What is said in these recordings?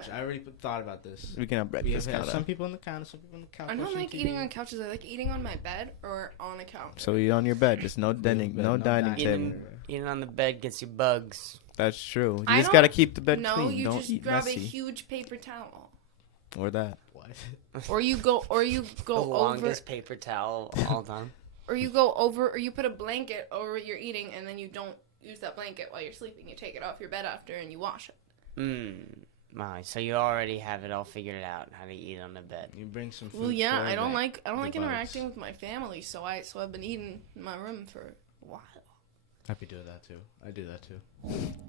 couch. I already thought about this. We can have breakfast. We have some people on the counter, some people on the couch. I don't like eating on couches. I like eating on my bed or on a couch. So you on your bed, just no dining table. Eating on the bed gets you bugs. That's true. You just gotta keep the bed clean. No, you don't just eat grab messy. a huge paper towel. Or that. What? Or you go The over. longest paper towel of all time. Or you go over, or you put a blanket over what you're eating, and then you don't use that blanket while you're sleeping. You take it off your bed after, and you wash it. My, so you already have it all figured out how to eat on the bed. You bring some food. Well, yeah, I don't back. like interacting with my family, so I've been eating in my room for a while. I'd be doing that too. I do that too.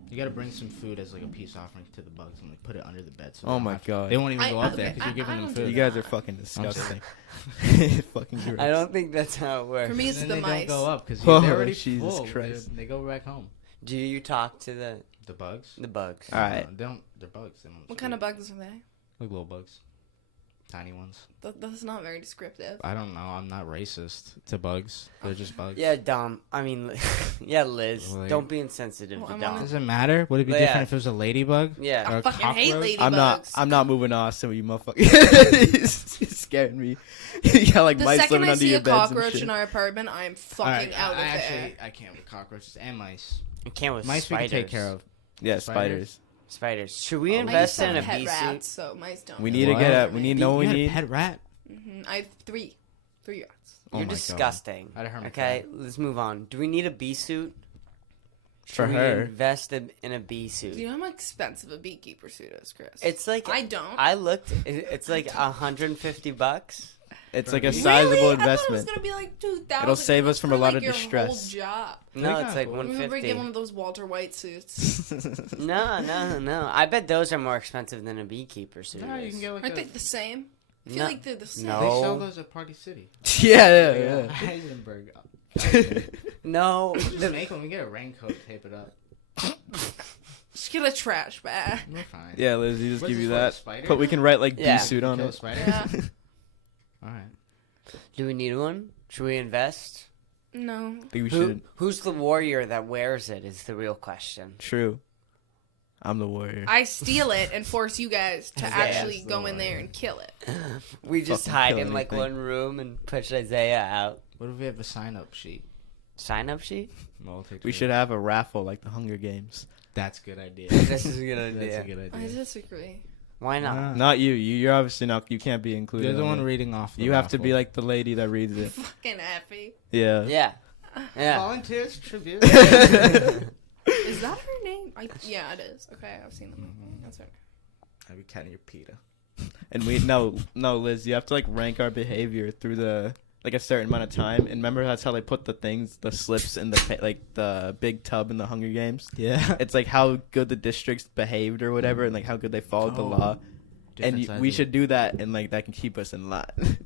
You gotta bring some food as like a peace offering to the bugs and like put it under the bed. So Oh my god. They won't even go up there because you're giving them don't food. You guys are fucking disgusting. Fucking gross. I don't think that's how it works. For me, it's And the then they mice. don't go up because Whoa, they're already Jesus full. Christ. They go back home. Do you talk to The bugs. the bugs? All right. They don't. They're bugs. They don't What kind of bugs are they? Like little bugs. Tiny ones. That's not very descriptive. I don't know. I'm not racist to bugs. They're just bugs. Yeah, Dom. I mean, yeah, Liz. Like- Don't be insensitive Well, to I'm Dom. Does it matter? Would it be Yeah. different if it was a ladybug? Yeah. Or I a fucking hate cockroach? ladybugs. I'm not moving to Austin with you motherfucker. You're scaring me. You got like The mice second living I under see your a beds and cockroach shit. in our apartment, I'm fucking out of there. Actually, I can't with cockroaches and mice. You can't with Mice spiders. we can take care of. Yeah, Spiders? spiders. Spiders. Should we I invest used to in a have pet bee rats, suit? so mice don't. We really need to What? get bother a. We me. need. Know what we You had a need. pet rat. I have three rats. Oh You're my God. disgusting. I'd hurt my Okay, let's move on. Do we need a bee suit? For Should we her. invest in a bee suit? Do you know how expensive a beekeeper suit is, Chris? It's like I don't. I looked. It's like $150. It's like a Really? sizable I thought it was investment. gonna be like 2,000. It'll save us from a lot of your distress. Whole job. No, They're it's like kinda cool. Remember, get one 150. of those Walter White suits. No. I bet those are more expensive than a beekeeper suit. No, you is. can get like Aren't a, they the same? I feel No. like they're the same. No. They sell those at Party City. yeah. Heisenberg. No, Just make them. We get a raincoat, tape it up. Just get a trash bag. We're fine. Yeah, Liz, you just What's give this you for, a that. spider? But we can write like Yeah. bee suit on Kill a it. spider? Yeah. All right. do we need one? Should we invest? No. I think we should. Who's the warrior that wears it? Is the real question. True. I'm the warrior. I steal it and force you guys to Isaiah's actually the go in there warrior. and kill it. We just Fucking hide kill in like anything. one room and push Isaiah out. What if we have a sign-up sheet? Sign up sheet. We should have a raffle like the Hunger Games. That's a good idea. This is a good That's a idea. good I idea. disagree. Why not? Nah. Not you. You're obviously not. You can't be included. You're the on one it. reading off. The You have to be raffle. like the lady that reads it. Fucking happy. Yeah. Yeah. Yeah. Volunteers tribute. Is that her name? Yeah, it is. Okay, I've seen them. That's okay. I'd be kind of your PETA. And we no, Liz. You have to like rank our behavior through the like a certain amount of time. And remember that's how they put the slips in like the big tub in the Hunger Games. Yeah. It's like how good the districts behaved or whatever, and like how good they followed the law. And we should do that, and like that can keep us in line.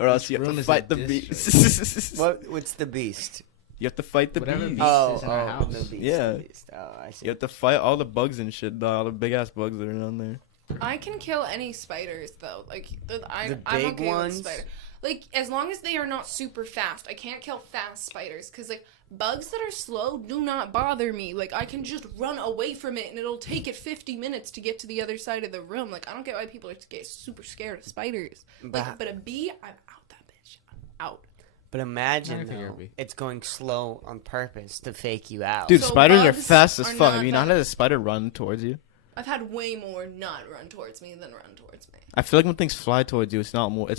Or else you have room to is fight a the beast. What's the beast? You have to fight the Whatever beast. beast is in our house. the beast. Yeah. The beast. Oh, I see. You have to fight all the bugs and shit, though, all the big ass bugs that are down there. I can kill any spiders though. Like The I'm big okay ones? with spider. Like as long as they are not super fast. I can't kill fast spiders because like bugs that are slow do not bother me. Like I can just run away from it and it'll take it 50 minutes to get to the other side of the room. Like I don't get why people get super scared of spiders. Like but a bee, I'm out that bitch. I'm out. But imagine I think though, it'd be- it's going slow on purpose to fake you out. Dude, So spiders are bugs fast as are fuck. not Have you not that- had a spider run towards you? I've had way more not run towards me than run towards me. I feel like when things fly towards you, it's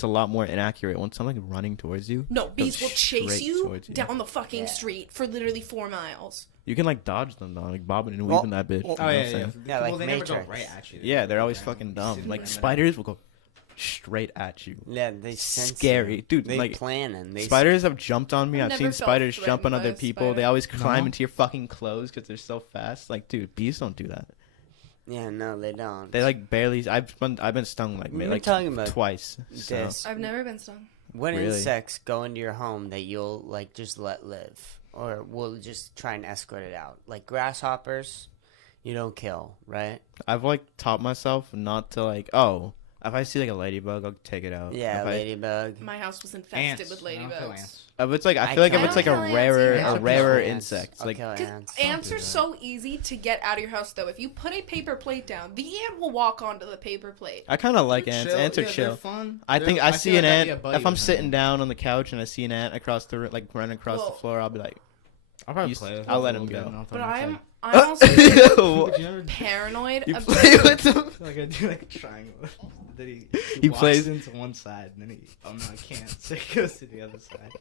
a lot more inaccurate. When something running towards you, No, bees will chase straight you towards you. down the fucking Yeah. street for literally 4 miles. you can like dodge them though, like bobbing and Well- weaving that bitch. well- you know what I'm saying? Yeah, like well, they never Matrix. go right at you. Yeah, they're always Right. fucking dumb. Sit Like right spiders will go straight at you. Yeah, they sense Scary. you. Dude, They like, planning. They Spiders have jumped on me. I've I've never seen felt spiders jump on threatened by other a people. spider. They always climb No? into your fucking clothes because they're so fast. Like, dude, bees don't do that. Yeah, no, they don't. They like barely. I've been stung like We were like talking about twice. So. this. I've never been stung. What Really? insects go into your home that you'll like just let live, or will just try and escort it out? Like grasshoppers, you don't kill, right? I've like taught myself not to like. Oh, If I see like a ladybug, I'll take it out. Yeah, If I- ladybug. My house was infested Ants. with I don't kill ladybugs. ants. If it's like, I I feel like if can't it's like a kill ants rarer, either. a I'll rarer kill ants. insect, I'll like kill Because ants. ants do are that. so easy to get out of your house, though. If you put a paper plate down, the ant will walk onto the paper plate. I kind of like They're ants. chill. Ants are Yeah, they're chill. fun. I think I see feel an like I'd ant. be a buddy If I'm with an sitting ant. down on the couch and I see an ant across the like running across Well- the floor, I'll be like, I'll probably You play with I'll it let a him little go. bit and I'll throw But him I'm also you But you never paranoid about play with him. like I do like a triangle. Then He walks plays- into one side and then oh no I can't, so he goes to the other side.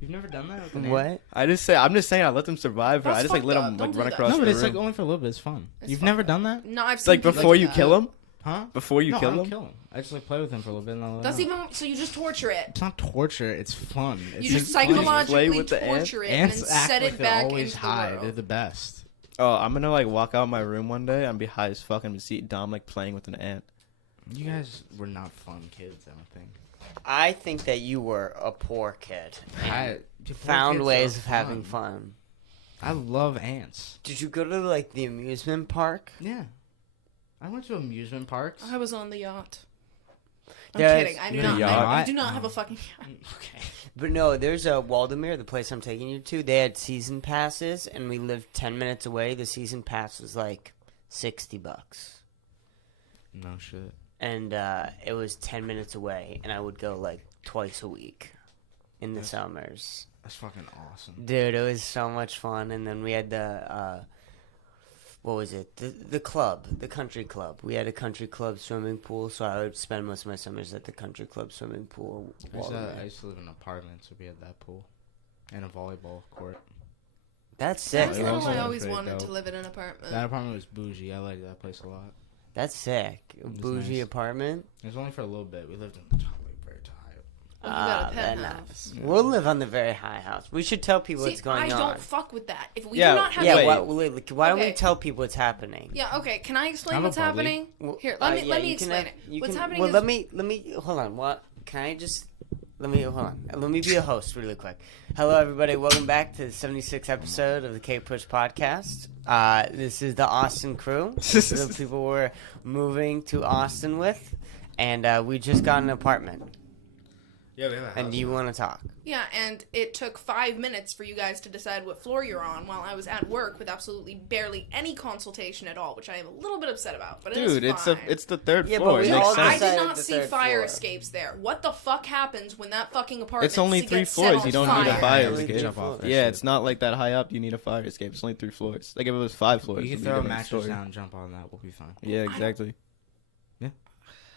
You've never done that with an ant? What? I'm just saying, I let them survive. Bro. I That's just like let fucked them up. like Don't run do that. across No, but the it's room. like only for a little bit. It's fun. It's You've fun. never done that, No, I've It's seen like people before do you that. kill him. huh? Before you no, I kill don't him. kill him. I just like play with him for a little bit and I'll let That's him. even so. You just torture it. It's not torture. It's fun. It's You just like fun. psychologically play with the ants. torture it and Ants then act set like it they're back always into high. the They're world. the best. Oh, I'm gonna like walk out my room one day and be high as fuck and see Dom like playing with an ant. You guys were not fun kids. I don't think. I think that you were a poor kid. And Poor found kids ways are of having fun. I love ants. Did you go to like the amusement park? Yeah. I went to amusement parks. I was on the yacht. I'm There's- kidding. I do You're on not. a I yacht? do not have Oh. a fucking yacht. Okay. But no, there's a Waldemere, the place I'm taking you to. They had season passes, and we lived 10 minutes away. The season pass was like $60, No shit. and it was 10 minutes away. And I would go like twice a week in the Yes. summers. That's fucking awesome. Dude, it was so much fun. And then we had the what was it? The club, the country club. We had a country club swimming pool, so I would spend most of my summers at the country club swimming pool. I used to live in an apartment, so we had that pool and a volleyball court. That's sick. That's it how was I like always pretty wanted to dope. live in an apartment. That apartment was bougie. I liked that place a lot. That's sick. A was bougie nice. apartment. It was only for a little bit. We lived in the top, like very high up. Oh, you got a very penthouse. nice. We'll live on the very high house. We should tell people See, what's going I on. don't fuck with that. If we Yeah, do not have Yeah, Wait. why don't we Okay. tell people what's happening? Yeah, okay. Can I I explain have a what's buddy. happening? Well, Here, let me yeah, let me you can explain have- it. you What's can- happening well, is let me hold on. What can I just let me be a host really quick. Hello, everybody. Welcome back to the 76th episode of the Kpush podcast. This is the Austin crew. This is the people we're moving to Austin with, and we just got an apartment. Yeah, we have a And you want to talk? yeah, and it took 5 minutes for you guys to decide what floor you're on while I was at work with absolutely barely any consultation at all, which I am a little bit upset about. But Dude, it's fine. it's the third Yeah, but floor. we It all makes I sense. decided did not the see third fire floor. escapes there. What the fuck happens when that fucking apartment It's only 3 gets set floors. on You don't need a fire? fire Only escape. three Jump off floors. that Yeah, shit. it's not like that high up. You need a fire escape. It's only 3 floors. Like if it was 5 floors, You it'd can be a throw a different mattress story. down and jump on that. We'll be fine. Yeah, exactly.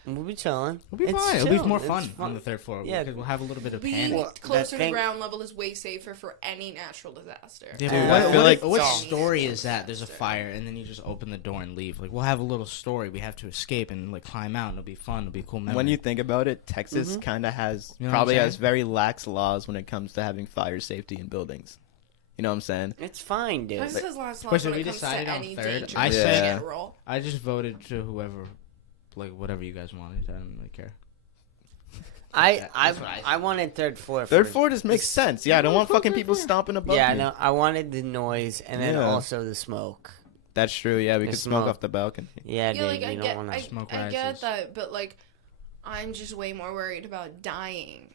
We'll be chilling. We'll be It's fine. It'll be chill. more It's fun on the third floor. Yeah. Because we'll have a little bit of Being panic. Well, closer to thing- ground level is way safer for any natural disaster. Yeah, Dude, but I what, feel what, like- what It's story is that? There's a fire, and then you just open the door and leave. Like, we'll have a little story. We have to escape and like climb out, and it'll be fun. It'll be a cool memory. When you think about it, Texas Mhm. kind of has You know what probably I'm has saying? very lax laws when it comes to having fire safety in buildings. You know what I'm saying? It's fine, dude. Texas has last Wait, laws so when we it comes to decided on any third? dangerous I said- shit roll. I just voted to whoever, like whatever you guys wanted. I don't really care. That's what I wanted third floor. Third for- floor just makes sense. Yeah, I don't want fucking people stomping above Yeah, I you. know. I wanted the noise and then Yeah. also the smoke. That's true. Yeah, we The could smoke smoke. off the balcony. Yeah, Yeah, dude, like you I don't get, want I, to. Smoke I get rises. that, but like, I'm just way more worried about dying.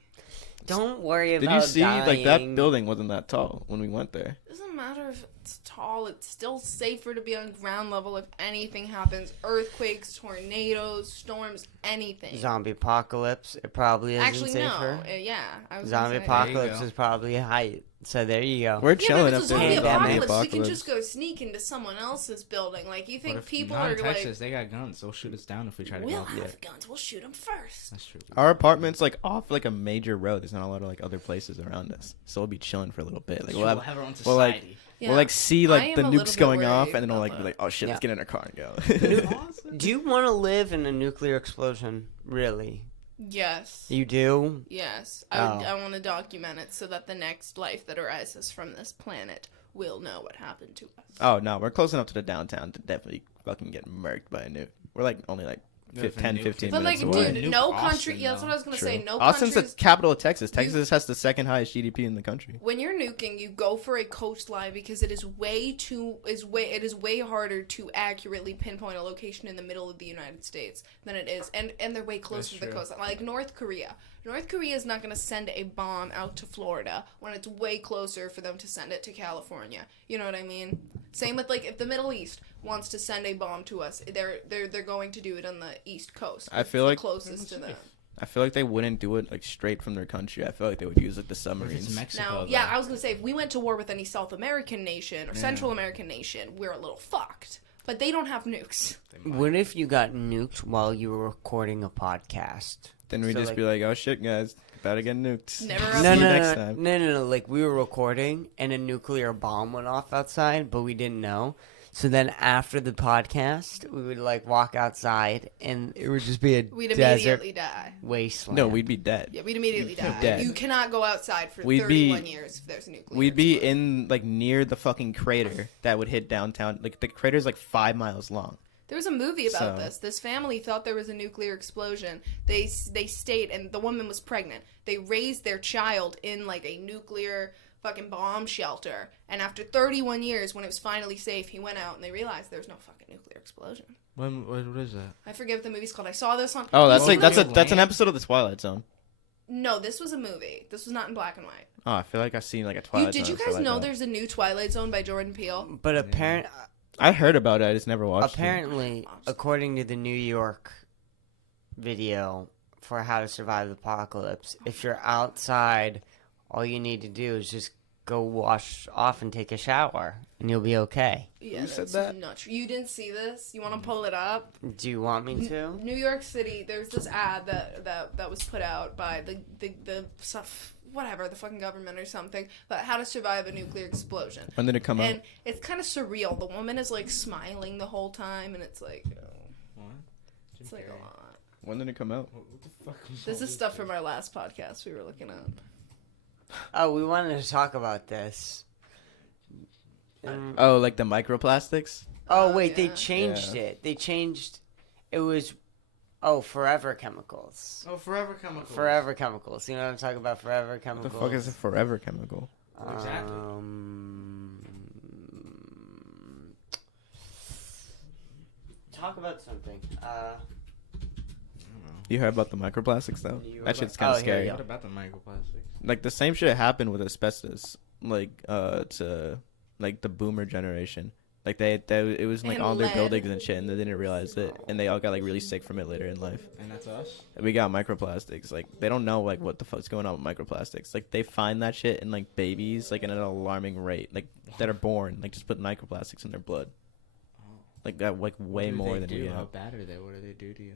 Don't worry Did about. you see like that dying. building wasn't that tall when we went there? Doesn't matter if it's tall. It's still safer to be on ground level if anything happens. Earthquakes, tornadoes, storms, anything. Zombie apocalypse. It probably isn't Actually, safer. no. Yeah, I was Zombie gonna say. apocalypse go. is probably height. So there you go. We're Yeah, but chilling if up it's a there. zombie in the apocalypse, we can apocalypse. just go sneak into someone else's building. Like, you But think if people not are in Texas, like, they got guns. They'll shoot us down if we try to we'll go. have guns. We'll shoot them first. That's true. Our apartment's like off like a major road. There's not a lot of like other places around us, so we'll be chilling for a little bit. Like We'll we'll have our own we'll, like, society. Yeah. we'll like see I like am the a little nukes bit going off, worried and then we'll about like be like, oh shit, Yeah. let's get in our car and go. Do you want to live in a nuclear explosion? Really? Yes. You do? Yes. Oh. I want to document it so that the next life that arises from this planet will know what happened to us. Oh no, we're close enough to the downtown to definitely fucking get murked by a nuke. We're like only like Good for 10, nuke 15 But like, minutes away. dude, Nuke no Austin, country. Yeah, that's though. what I was gonna True. say. No Austin's countries. the capital of Texas. Texas has the second highest GDP in the country. When you're nuking, you go for a coastline because it is way harder to accurately pinpoint a location in the middle of the United States than it is, and they're way closer to the true. coastline. Like North Korea. North Korea is not going to send a bomb out to Florida when it's way closer for them to send it to California. You know what I mean? Same with like if the Middle East wants to send a bomb to us, they're going to do it on the East Coast. I feel the like- closest to them. I feel like they wouldn't do it like straight from their country. I feel like they would use like the Or if it's submarines. Mexico, Now, though. yeah, I was gonna say if we went to war with any South American nation or Central American nation, we're a little fucked. But they don't have nukes. They might. What if you got nuked while you were recording a podcast? Then we'd So, just like- be like, "Oh shit, guys, about to get nuked." Never See up No, you no, next no, time. no. Like we were recording and a nuclear bomb went off outside, but we didn't know. So then after the podcast, we would like walk outside and it would just be a We'd desert immediately die. wasteland. No, we'd be dead. Yeah, we'd immediately die. Dead. You cannot go outside for We'd be- 31 years if there's a nuclear. We'd be explosion. in like near the fucking crater that would hit downtown. Like the crater's like 5 miles long. There was a movie about So- this. This family thought there was a nuclear explosion. They stayed, and the woman was pregnant. They raised their child in like a nuclear fucking bomb shelter. And after 31 years, when it was finally safe, he went out and they realized there was no fucking nuclear explosion. What is that? I forget what the movie's called. I saw this on. Oh, that's Well, like that's Nuclear that's an Land. episode of the Twilight Zone. No, this was a movie. This was not in black and white. Oh, I feel like I've seen like a Twilight Did Zone. you episode guys like know that. there's a new Twilight Zone by Jordan Peele? But I heard about it. I just never watched apparently, according to the New York video for how to survive the apocalypse, if you're outside, all you need to do is just go wash off and take a shower, and you'll be okay. Yeah, Who said that's that? not true. You didn't see this? You want to pull it up? Do you want me to? New York City. There's this ad that was put out by the stuff, whatever, the fucking government or something, about how to survive a nuclear explosion. When did it come And out? it's kind of surreal. The woman is like smiling the whole time, and it's like, What? it's like a lot. When did it come out? What the fuck? was This all is stuff from our last podcast we were looking up. Oh, we wanted to talk about this. Oh, like the microplastics? Oh Oh, wait, they yeah. changed Yeah. it. They changed. It was, forever chemicals. Oh, Forever Chemicals. Forever chemicals. You know what I'm talking about? Forever What chemicals. the fuck is a forever chemical? Exactly. Talk about something. You heard about the microplastics though? You That were shit's about- kind oh, of here you scary. go. What about the microplastics? Like the same shit happened with asbestos. Like to like the boomer generation. Like they it was like And all their lead. buildings and shit, and they didn't realize it, and they all got like really sick from it later in life. And that's us? We got microplastics. Like they don't know like what the fuck's going on with microplastics. Like they find that shit in like babies like at an alarming rate. Like that are born like just put microplastics in their blood. Like that like way What do more they than do? we How have. bad are they? What do they do to you?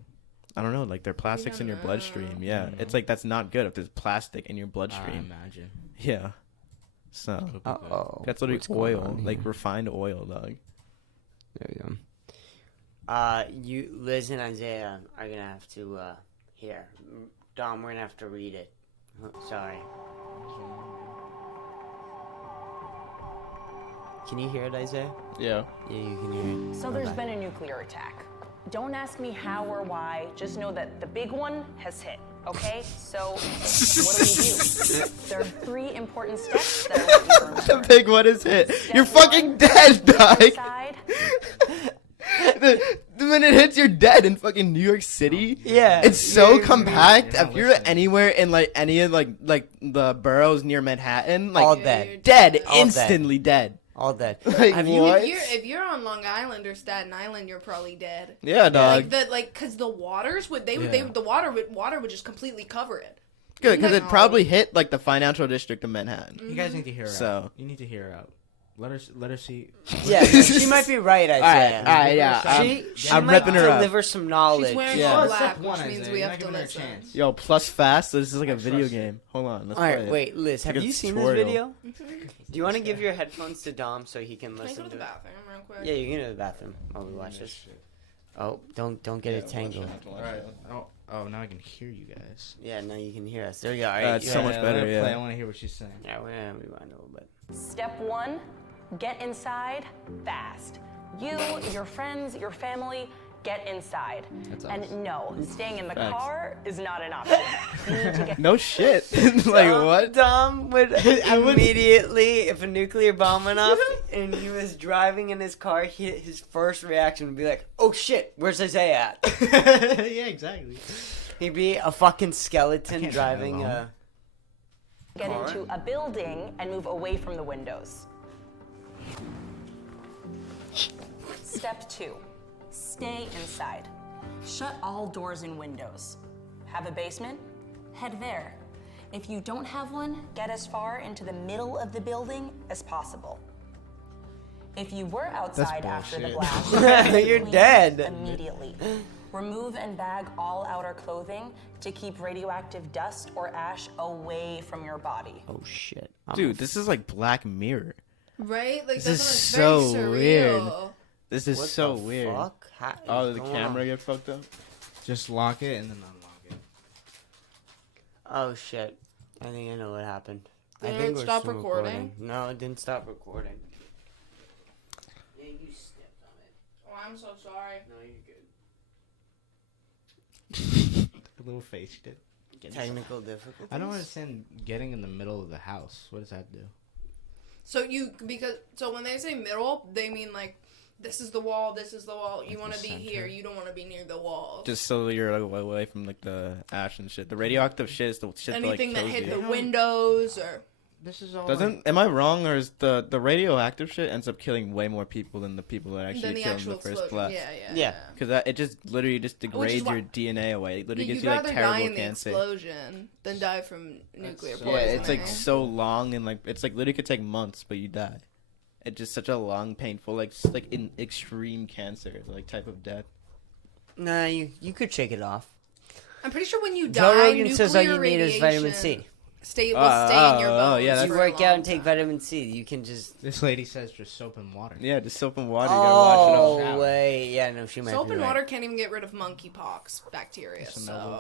I don't know. Like they're plastics in your don't know. bloodstream. Yeah, Mhm. it's like that's not good if there's plastic in your I bloodstream. imagine. Yeah. So Could be good. that's literally What's going oil, on like here? refined oil, dog. There we go. You, Liz and Isaiah are gonna have to here. Dom, we're gonna have to read it. Oh, sorry. Can you hear it, Isaiah? Yeah. Yeah, you can hear it. So there's been a nuclear attack. Don't ask me how or why, just know that the big one has hit, okay? So what do? There are 3 important steps that I want you to remember. The big one is hit. Step You're fucking 1, dead, get dog. inside. The minute it hits, you're dead in fucking New York City. Yeah. It's so You're compact. not If you're listening. anywhere in like any of like the boroughs near Manhattan, like All Yeah, dead. you're dead, dead. All dead. instantly dead. All dead. Like Have you- what? If you're on Long Island or Staten Island, you're probably dead. Yeah, dog. Cause the waters would Yeah. the water would just completely cover it. Good, because it like- probably hit like the financial district of Manhattan. You guys need to hear her So- out. You need to hear her out. Let her see. Yeah, she might be right, Isaiah. All right, yeah. She I'm might ripping her up. deliver some knowledge. She's wearing Yeah. all Oh, black, step which one, means Isaiah. we You're have not to giving her a listen. chance. Yo, plus fast. This is like a I video trust you. game. Hold on. Let's All play right, it. wait, Liz, have like a you seen this tutorial. video? Do you want to give your headphones to Dom so he can Can I listen go to to the it? bathroom real quick? Yeah, you can go to the bathroom while we watch this. Oh, don't get it tangled. Alright. Oh, now I can hear you guys. Yeah, now you can hear us. There you go. All right, That's so much let better, her yeah. play. I want to hear what she's saying. Yeah, we're gonna rewind a little bit. Step 1, get inside fast. You, your friends, your family, get inside. That's And awesome. no, staying in the Thanks. car is not an option. You need to get No shit. Like what? Dom would immediately, if a nuclear bomb went off and he was driving in his car, his first reaction would be like, "Oh shit, where's Isaiah at?" Yeah, exactly. He'd be a fucking skeleton can't driving drive a. get into a building and move away from the windows. Step 2. Stay inside. Shut all doors and windows. Have a basement? Head there. If you don't have one, get as far into the middle of the building as possible. If you were outside after the bullshit. blast, You're leave dead. Immediately. Remove and bag all outer clothing to keep radioactive dust or ash away from your body. Oh shit, Dude, this is like Black Mirror. Right? Like This that's is when it's so very weird. surreal. This is What so the weird. Fuck? How Oh, is the going camera on? get fucked up? Just lock it and then unlock it. Oh shit! I think I know what happened. I Did think it we're stop still recording? No, it didn't stop recording. Yeah, you stepped on it. Oh, I'm so sorry. No, you're good. A little face she did. Technical difficulties. I don't understand getting in the middle of the house. What does that do? So when they say middle, they mean like this is the wall, this is the wall. You Like want the to be center. here. You don't want to be near the wall. Just so you're like, away from like the ash and shit. The radioactive shit is the shit Anything that that like hit kills the you. windows or This is all. Doesn't am I wrong, or is the radioactive shit ends up killing way more people than the people that than actually the killed in actual the first explosion. blast? Yeah. Because it just literally just degrades why- your DNA away. It literally You'd gives you like rather die terrible in the cancer. explosion than die from nuclear so- Yeah, poisoning. it's like so long and like it's like literally could take months, but you die. It's just such a long, painful, like in extreme cancer, like type of death. Nah, you could shake it off. I'm pretty sure when you Joe die, Rogan nuclear says all you need radiation is vitamin C. will stay in your bones. yeah, You that's- for a work out long and take time. vitamin C. You can just. This lady says just soap and water. Yeah, just soap and water. You gotta wash it off. Oh wait, yeah, no, she might Soap be and right. water can't even get rid of monkeypox bacteria. Some So, elbow.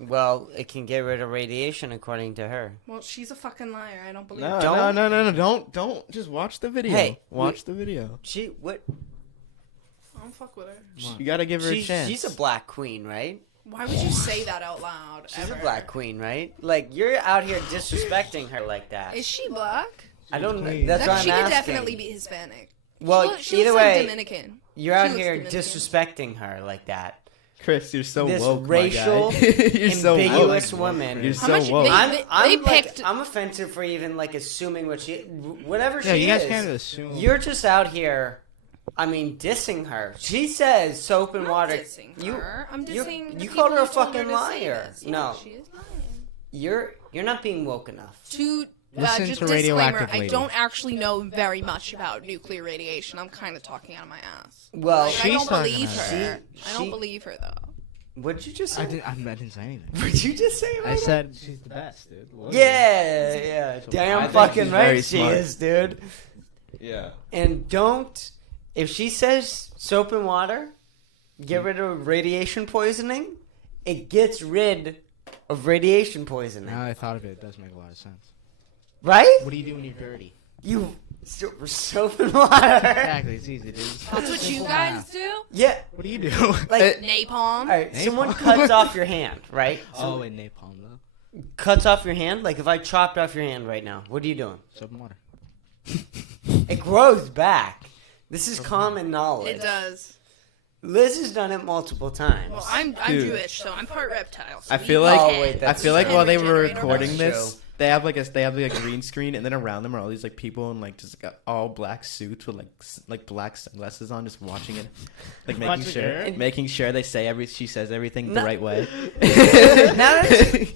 Well, it can get rid of radiation, according to her. well, she's a fucking liar. I don't believe No, her. Don't- don't. Just watch the video. Hey, watch the video. She what? I don't fuck with her. You gotta give her a chance. She's a black queen, right? Why would you say that out loud? She's ever? a black queen, right? Like you're out here disrespecting her like that. Is she black? I don't. Queen. That's what She I'm could asking. definitely be Hispanic. Well, she either looks like way, Dominican. you're She out looks here Dominican. disrespecting her like that. Chris, you're so This woke, racial, my guy. You're so ambiguous woke. woman. You're How so much- woke. they- I'm like, picked- I'm offensive for even like assuming what she, whatever Yeah, she you guys is. can't assume. You're just out here. I mean, dissing her. She says soap and I'm water. not dissing You- her. I'm you- dissing. you the called people her a who told fucking to say liar. this. Yeah, No. she is lying. You're not being woke enough. To Listen just to disclaimer, Radioactive I Lady. don't actually know very much about nuclear radiation. I'm kind of talking out of my ass. Well, Like, I She's don't talking believe out of her. I She- don't believe her though. what'd you just I say? didn't say anything. What'd you just say? I Right said she's the best, dude. What? Yeah. I Damn think fucking she's right very she smart. is, dude. Yeah. And don't, if she says soap and water, get rid of radiation poisoning, it gets rid of radiation poisoning. Now that I thought of it, it does make a lot of sense. Right? What do you do when you're dirty? You, soap and water. Exactly, it's easy, dude. That's what you guys do. Yeah. What do you do? Like, Napalm. alright, someone Napalm. cuts off your hand, right? Oh, and napalm though. Cuts off your hand. Like, if I chopped off your hand right now, what are you doing? Soap and water. It grows back. This is common knowledge. It does. Liz has done it multiple times. Well, I'm Dude. Jewish, so I'm part reptile. So I we feel like- Oh, can. wait, I that's feel like true. while they were Regenerator. recording That's this, true. they have like a green screen, and then around them are all these like people in like just like, all black suits with like black sunglasses on, just watching it, like making sure they say she says everything the No. right way.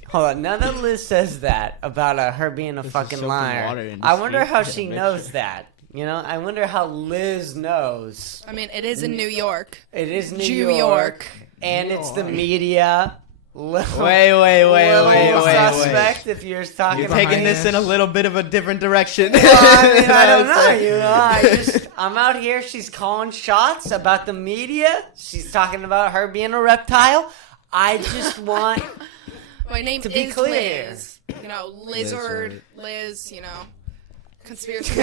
Hold on. Now that Liz says that about her being a This is fucking soap and liar, water industry. I wonder how she Yeah, make knows sure. that. You know, I wonder how Liz knows. I mean, it is in New York. It is New New York, York. and it's the media. wait, Little suspect if you're talking. You're about taking behind this in a little bit of a different direction. Well, I mean, I don't know. You know, I'm out here. She's calling shots about the media. She's talking about her being a reptile. I just want. My name To be is clear. Liz. You know, lizard, Liz. You know, conspiracy Yo,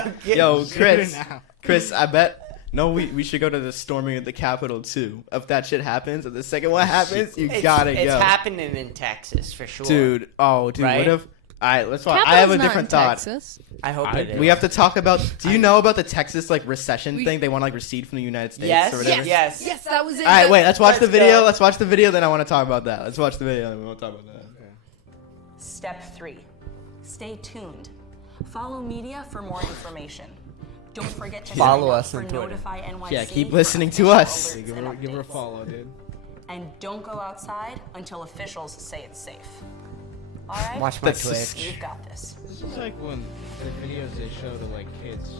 theory. Yo, Say it Chris, now. Chris, I bet No, we should go to the storming of the Capitol too. If that shit happens, if the second one happens, you gotta go. It's happening in Texas for sure, dude. Oh, dude, Right? what if? All right, let's watch. I Capitol's have a not different in thought. Texas. I hope it is. We have to talk about. Do you know about the Texas like recession thing? They want to like recede from the United States Yes, or whatever. yes. Yes, that was it. All right, wait. Let's watch the Let's video. go. Let's watch the video. Then I want to talk about that. Let's watch the video. And we want to talk about that. Step 3. Stay tuned. Follow media for more information. Don't forget to Follow sign up us for on Twitter. Notify NYC Yeah, keep for listening to official us. alerts Give and her a updates. follow, dude. And don't go outside until officials say it's safe. All right? Watch my That's Twitch. You've got this. This is like when the videos they show to like kids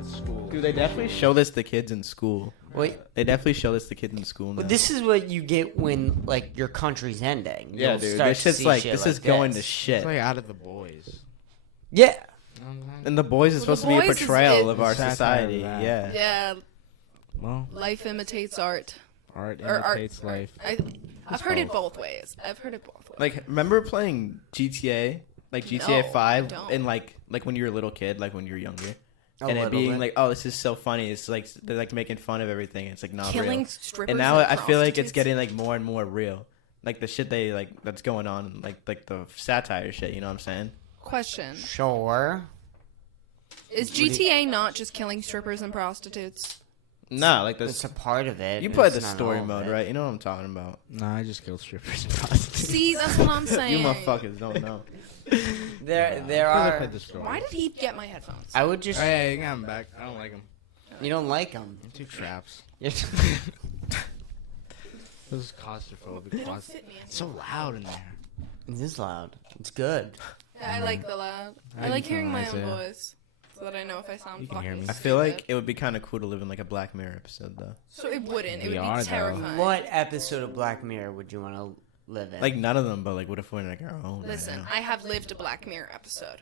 at school. Dude, they definitely show this to kids in school. Wait, They definitely show this to kids in school now. well, this is what you get when like your country's ending. yeah, You'll dude. start This to shit's see like shit this like is going to this. shit. It's like out of the boys. Yeah. You know what I'm saying? And the boys is Well, supposed The to be a Boys is- portrayal of our Satire of society. that. Yeah. Yeah, Well, life imitates art. art Or art. imitates life. I've heard it both ways. I've heard it both ways. Like, remember playing GTA? Like GTA No, I 5 don't. and like when you were a little kid, like when you were younger. A And it little being bit. like, oh, this is so funny. It's like they're like making fun of everything. It's like not Killing real. strippers And now and I feel like it's prostitutes? getting like more and more real. Like the shit they like that's going on, like the satire shit. You know what I'm saying? Question: Sure. Is GTA not just killing strippers and prostitutes? Nah, like It's this. a part of it. You but play it's the not story all of mode, it. right? You know what I'm talking about. Nah, I just killed strippers and prostitutes. See, that's what I'm saying. You motherfuckers don't know. There I are. played the story. Why did he get my headphones? I would just. Hey, you got him back. I don't like him. You don't like them. Two traps. It's This is claustrophobic. They don't fit me. It's so loud in there. loud. It's good. Yeah, I like the loud. How I you like hearing my feeling, own Isaiah? voice, so that I know if I sound You can hear fucking me. I feel like stupid. it would be kind of cool to live in like a Black Mirror episode though. So it wouldn't. It We would are, be though. terrifying. What episode of Black Mirror would you want to live in? Like none of them, but like what if we're in like our own? I Listen, don't know. I have lived a Black Mirror episode.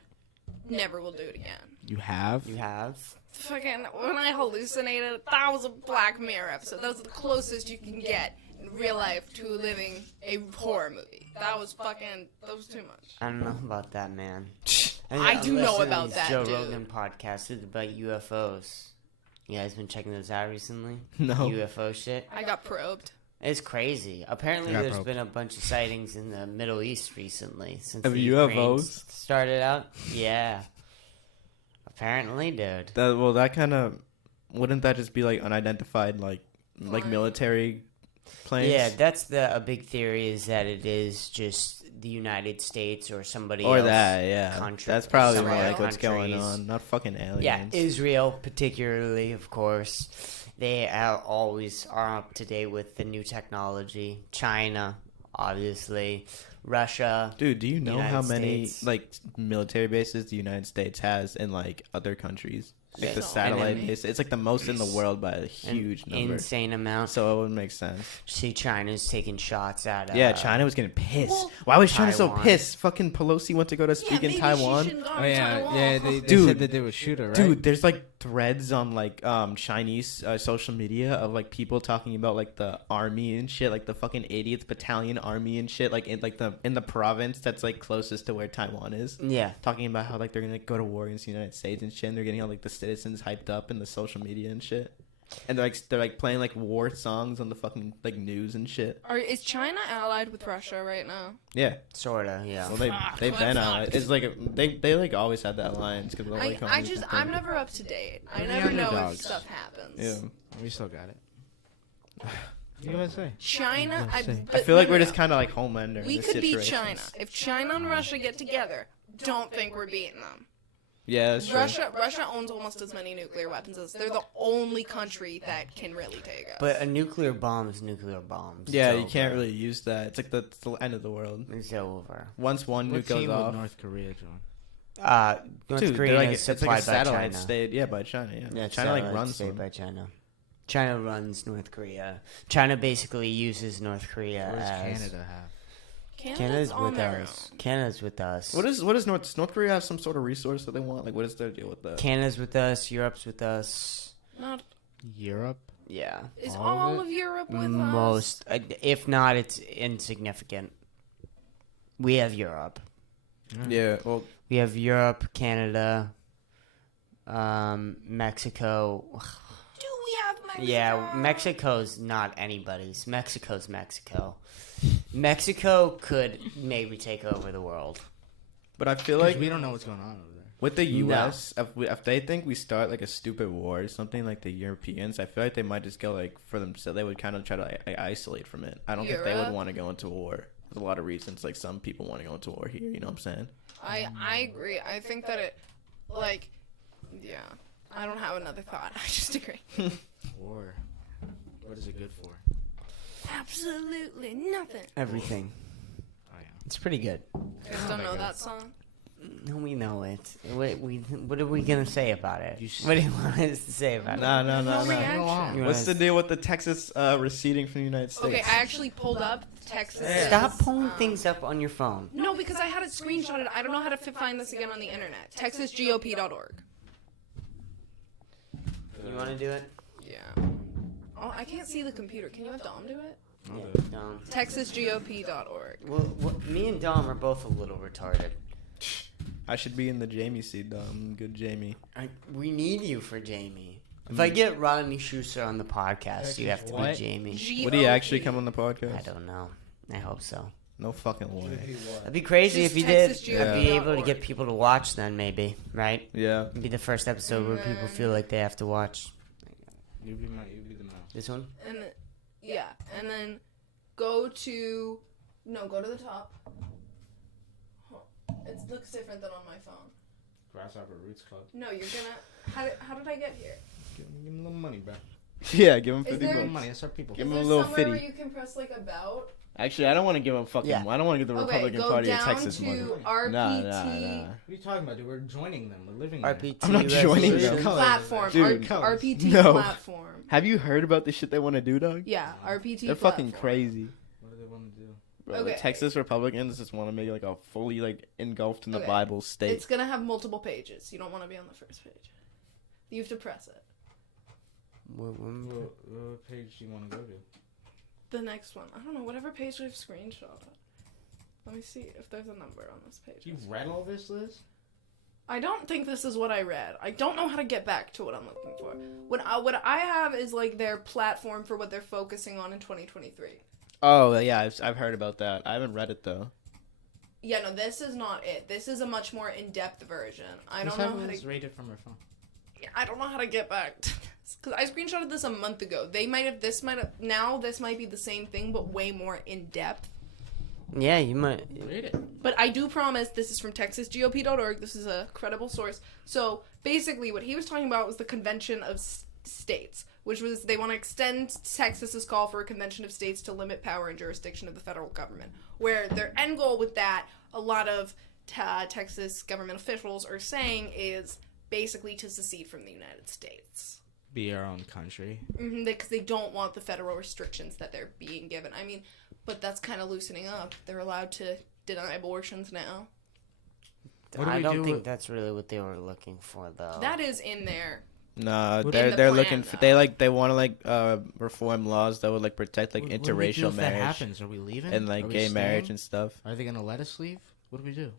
Never will do it again. You have? you have. Fucking when I hallucinated, that was a Black Mirror episode. That was the closest you can get in real life to living a horror movie. That was too much. I don't know about that, man. I do know listen to about these that, Joe dude. Rogan podcast is about UFOs. You guys been checking those out recently? No. UFO shit. I got probed. It's crazy. Apparently, I got there's probed. been a bunch of sightings in the Middle East recently since Of the Ukraine UFOs? started out. Yeah. Apparently, dude. That kind of wouldn't that just be like unidentified like Flying. military planes? Yeah, that's a big theory is that it is just the United States or somebody Or else. that, yeah. country- That's probably more Israel like what's going countries. on. Not fucking aliens. Yeah, Israel particularly, of course. They always are up to date with the new technology. China, obviously. Russia. Dude, do you know United how many States. like military bases the United States has in like other countries? Like the Yeah. satellite And then- base. It's like the most in the world by a An huge number. insane amount. So it would make sense. See, China's taking shots at. Yeah, China was getting pissed. well, Why was China so Taiwan. pissed? Fucking Pelosi went to go to speak in Taiwan. Oh yeah, they Dude. said that they would shoot her, right? Dude, there's like threads on like Chinese social media of like people talking about like the army and shit, like the fucking 80th Battalion Army and shit, like in the province that's like closest to where Taiwan is. Yeah. Talking about how like they're gonna go to war against the United States and shit. And they're getting all like the citizens hyped up in the social media and shit. And they're like playing like war songs on the fucking like news and shit. Is China allied with Russia right now? Yeah. Sorta, yeah. Well, they've Fuck, been fuck. out. It's like they like always had that alliance because like I'm never up to date. I We're the never know if underdogs. stuff happens. Yeah. We still got it. USA. China, I but feel like no, we're no, just kind of like Homelander. in We this could beat situation. China. If China and Russia get together, don't think we're beating them. Yeah, that's true. Russia owns almost as many nuclear weapons as they're the only country that can really take us. But a nuclear bomb is nuclear bombs. Yeah, It's you can't over. really use that. It's like it's the end of the world. It's over. Once one What nuke goes team would off, North Korea join? North dude, Korea they're like, is it's like a supplied by satellite China. state. Yeah, by China. Yeah, Yeah, China like satellite runs state them. by China. China runs North Korea. China basically uses North Korea What does as Canada have? Canada's on with their us. Canada's with us. What does North Korea have some sort of resource that they want? Like, what is their deal with that? Canada's with us. Europe's with us. own. Not Europe? Yeah, is All of all it? of Europe with us? most. If not, it's insignificant. We have Europe. Yeah, well, We have Europe, Canada, Mexico. Do we have Mexico. Yeah, Mexico's not anybody's. Mexico's Mexico. Mexico could maybe take over the world. But I feel 'Cause like we don't know what's going on over there. with the U.S., if they think we start like a stupid war or something like the Europeans, I feel like they might just go like for themselves. They would kind of try to isolate from it. I don't think they would Europe? want to go into war. There's a lot of reasons. Like some people want to go into war here. You know what I'm saying? I agree. I think that it, like, yeah. I don't have another thought. I just agree. War. What is it good for? Absolutely nothing. Everything. Oh yeah. It's pretty good. You guys don't know that song? No, we know it. What are we gonna say about it? You What do you want us to say about No. No it? reaction. You What's wanna the deal with the Texas receding from the United States? Okay, I actually pulled up Texas. Stop pulling things up on your phone. No, because I had it screenshotted. I don't know how to find this again on the internet. TexasGOP.org. You want to do it? Yeah. Oh, I can't see the computer. Can you have Dom do it? I'll Yeah, do it. Dom. TexasGOP.org. Well, me and Dom are both a little retarded. I should be in the Jamie seat, though. I'm good, Jamie. We need you for Jamie. If I get Rodney Schuster on the podcast, you have to be What? Jamie. Would he actually come on the I podcast? don't know. I hope so. No fucking way. It'd be crazy Just if you did. TexasGOP.org. I'd be able to get people to watch then, maybe. Right? Yeah. It'd be the first episode where people feel like they have to watch. You be the mouse. This one? And then, yeah, and then go to the top. It looks different than on my phone. Grasshopper Roots Club. No, you're gonna. How did I get here? Give him a little money, bro. Yeah, give him Is 50 there- Give him bucks. money. That's our people. Give Is him a there little somewhere where fitty. you can press like about? Actually, I don't want to give him fucking. Yeah. I don't want to give the Okay, Republican go Party of down Texas to money. RPT Nah. What are you talking about, dude? We're joining them. We're living there. RPT. I'm not joining resolution. them. Colors. platform. Dude. RPT No. platform. Have you heard about the shit they want to do, dog? Yeah, RPT. They're platform. fucking crazy. What do they want to do? Bro, the Okay. Texas Republicans just want to make it like a fully like engulfed in the Okay. Bible state. It's gonna have multiple pages. You don't want to be on the first page. You have to press it. What page do you want to go to? The next one. I don't know. Whatever page I've screenshotted. Let me see if there's a number on this page. You've read all this, Liz? I don't think this is what I read. I don't know how to get back to what I'm looking for. What I have is like their platform for what they're focusing on in 2023. Oh yeah, I've heard about that. I haven't read it though. Yeah, no, this is not it. This is a much more in-depth version. I Let's don't have know how Liz to. rate it from her phone. I don't know how to get back to this because I screenshotted this a month ago. This might be the same thing but way more in-depth. Yeah, you might. Read it. But I do promise this is from TexasGOP.org. This is a credible source. So basically, what he was talking about was the Convention of States, which was they want to extend Texas's call for a convention of states to limit power and jurisdiction of the federal government. Where their end goal with that, a lot of Texas government officials are saying, is basically to secede from the United States. Be our own country. Because they don't want the federal restrictions that they're being given. I mean, but that's kind of loosening up. They're allowed to deny abortions now. What do I we don't do think with- that's really what they were looking for, though. That is in there. Nah, What- they're In the they're plan, looking for though. they want to like reform laws that would like protect like What do we do interracial if that marriage happens? Are we leaving? and like Are we gay marriage staying? and stuff. Are they gonna let us leave? What do we do?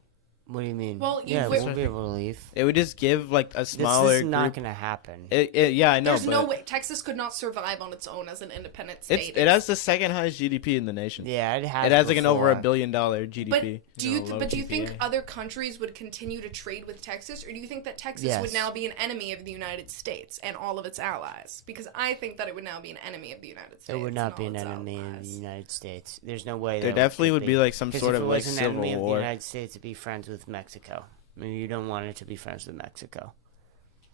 What do you mean? Well, you yeah, wi- we'll be able to leave. It would just give like a smaller This is not group. going to happen. Yeah, I know. There's but no way Texas could not survive on its own as an independent state. it has the second highest GDP in the nation. Yeah, it has. It has like an over before. $1 billion But GDP. do you low do you think GPA. other countries would continue to trade with Texas, or do you think that Texas Yes. would now be an enemy of the United States and all of its allies? Because I think that it would now be an enemy of the United States. It would and not all be an its enemy of allies. the United States. There's no way. There that definitely could would be like some 'Cause sort if of it like was an civil enemy of the war. United States, it'd be friends with Mexico. I mean, you don't want it to be friends with Mexico.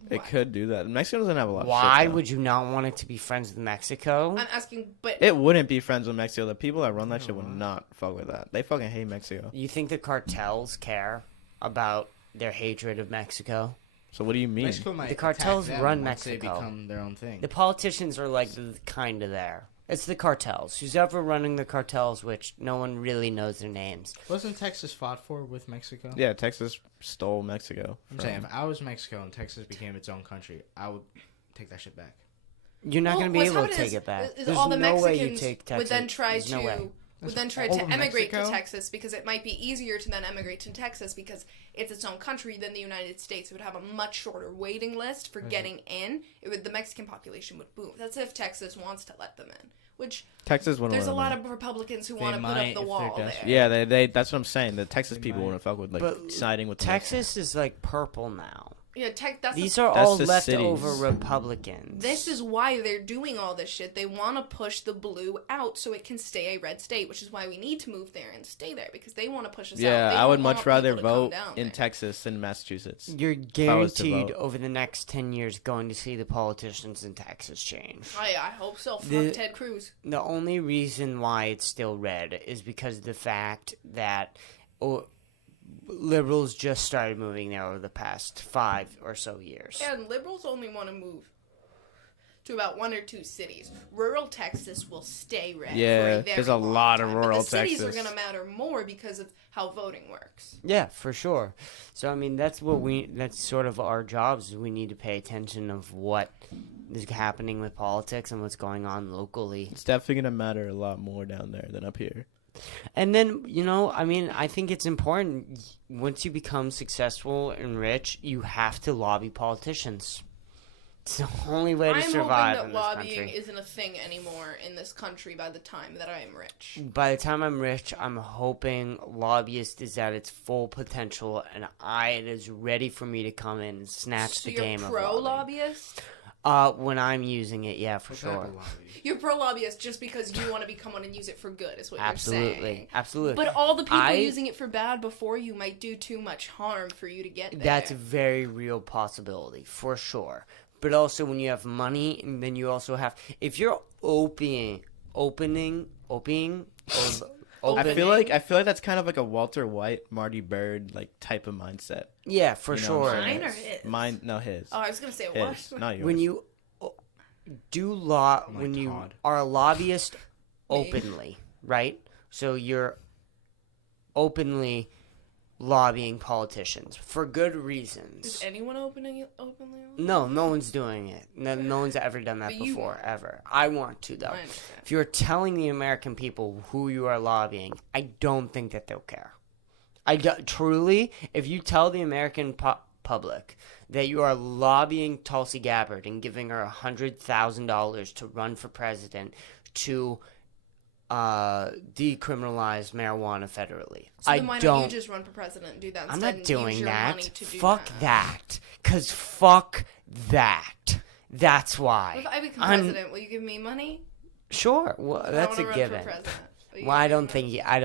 It Why? could do that. Mexico doesn't have a lot of Why shit, though. would you not want it to be friends with Mexico? I'm asking, but It wouldn't be friends with Mexico. The people that run that shit would not fuck with that. They fucking hate Mexico. You think the cartels care about their hatred of Mexico? So what do you mean? Mexico might The cartels attack them run once they Mexico. become their own thing. The politicians are like kind of there. It's the cartels. Who's ever running the cartels, which no one really knows their names. Wasn't Texas fought for with Mexico? Yeah, Texas stole Mexico. I'm saying if I was Mexico and Texas became its own country, I would take that shit back. You're not well, going to be what's able to happening take is- it back. is There's all the no way you Mexicans take Texas. would then try There's no way. to would then try all to of emigrate to Mexico? Texas because it might be easier to then emigrate to Texas because it's its own country than the United States. It would have a much shorter waiting list for getting in. The Mexican population would boom. That's if Texas wants to let them in. Which Texas wouldn't. there's a let lot them of Republicans who They want to put might up the if they're wall there. desperate. in. Yeah, they. That's what I'm saying. The Texas They people might. wouldn't fuck with like But siding with the Texas is like purple now. Yeah, that's These the, are That's all the leftover cities. Republicans. This is why they're doing all this shit. They want to push the blue out so it can stay a red state, which is why we need to move there and stay there because they want to push us out. Yeah, They I don't would want much rather people to come vote down in there. Texas than Massachusetts. You're I was to guaranteed vote. over the next 10 years going to see the politicians in Texas change. I hope so. Fuck The- Ted Cruz. The only reason why it's still red is because of the fact that liberals just started moving there over the past 5 or so years. And liberals only want to move to about 1 or 2 cities. Rural Texas will stay red. Yeah, for a very there's a long lot of time. But rural the cities are Texas. going to matter more because of how voting works. Yeah, for sure. So I mean, that's sort of our jobs. Is we need to pay attention of what is happening with politics and what's going on locally. It's definitely gonna matter a lot more down there than up here. And then, I mean, I think it's important once you become successful and rich, you have to lobby politicians. It's the only way to I'm survive hoping in that this lobbying country. isn't a thing anymore in this country by the time that I am rich. By the time I'm rich, I'm hoping lobbyist is at its full potential and it is ready for me to come in and snatch So the you're game of pro lobbying. lobbyist? When I'm using it, yeah, for What type sure. of lobby? You're pro lobbyist just because you want to become one and use it for good, is what you're Absolutely. saying. Absolutely. But all the people I- using it for bad before you might do too much harm for you to get there. That's a very real possibility, for sure. But also, when you have money, and then you also have, if you're opening, I feel like that's kind of like a Walter White, Marty Bird like type of mindset. yeah, for You know sure. what I'm saying? Mine or his? Mine, no, his. Oh, I was gonna say His, what? not yours. When you like when you Todd. are a lobbyist openly, right? So you're openly lobbying politicians for good reasons. Is anyone openly? No one's doing it. No one's ever done that But you before, want to. ever. I want to, though. I understand. If you're telling the American people who you are lobbying, I don't think that they'll care. Truly, if you tell the American public that you are lobbying Tulsi Gabbard and giving her $100,000 to run for president to decriminalize marijuana federally, So I then why don't. you just run for president and do that I'm instead not and doing use your that. money to do Fuck that? that. Cause fuck that. That's why. If I become I'm- president, will you give me money? Sure. Well, I that's wanna a run given. For president. Will you Well, I give me don't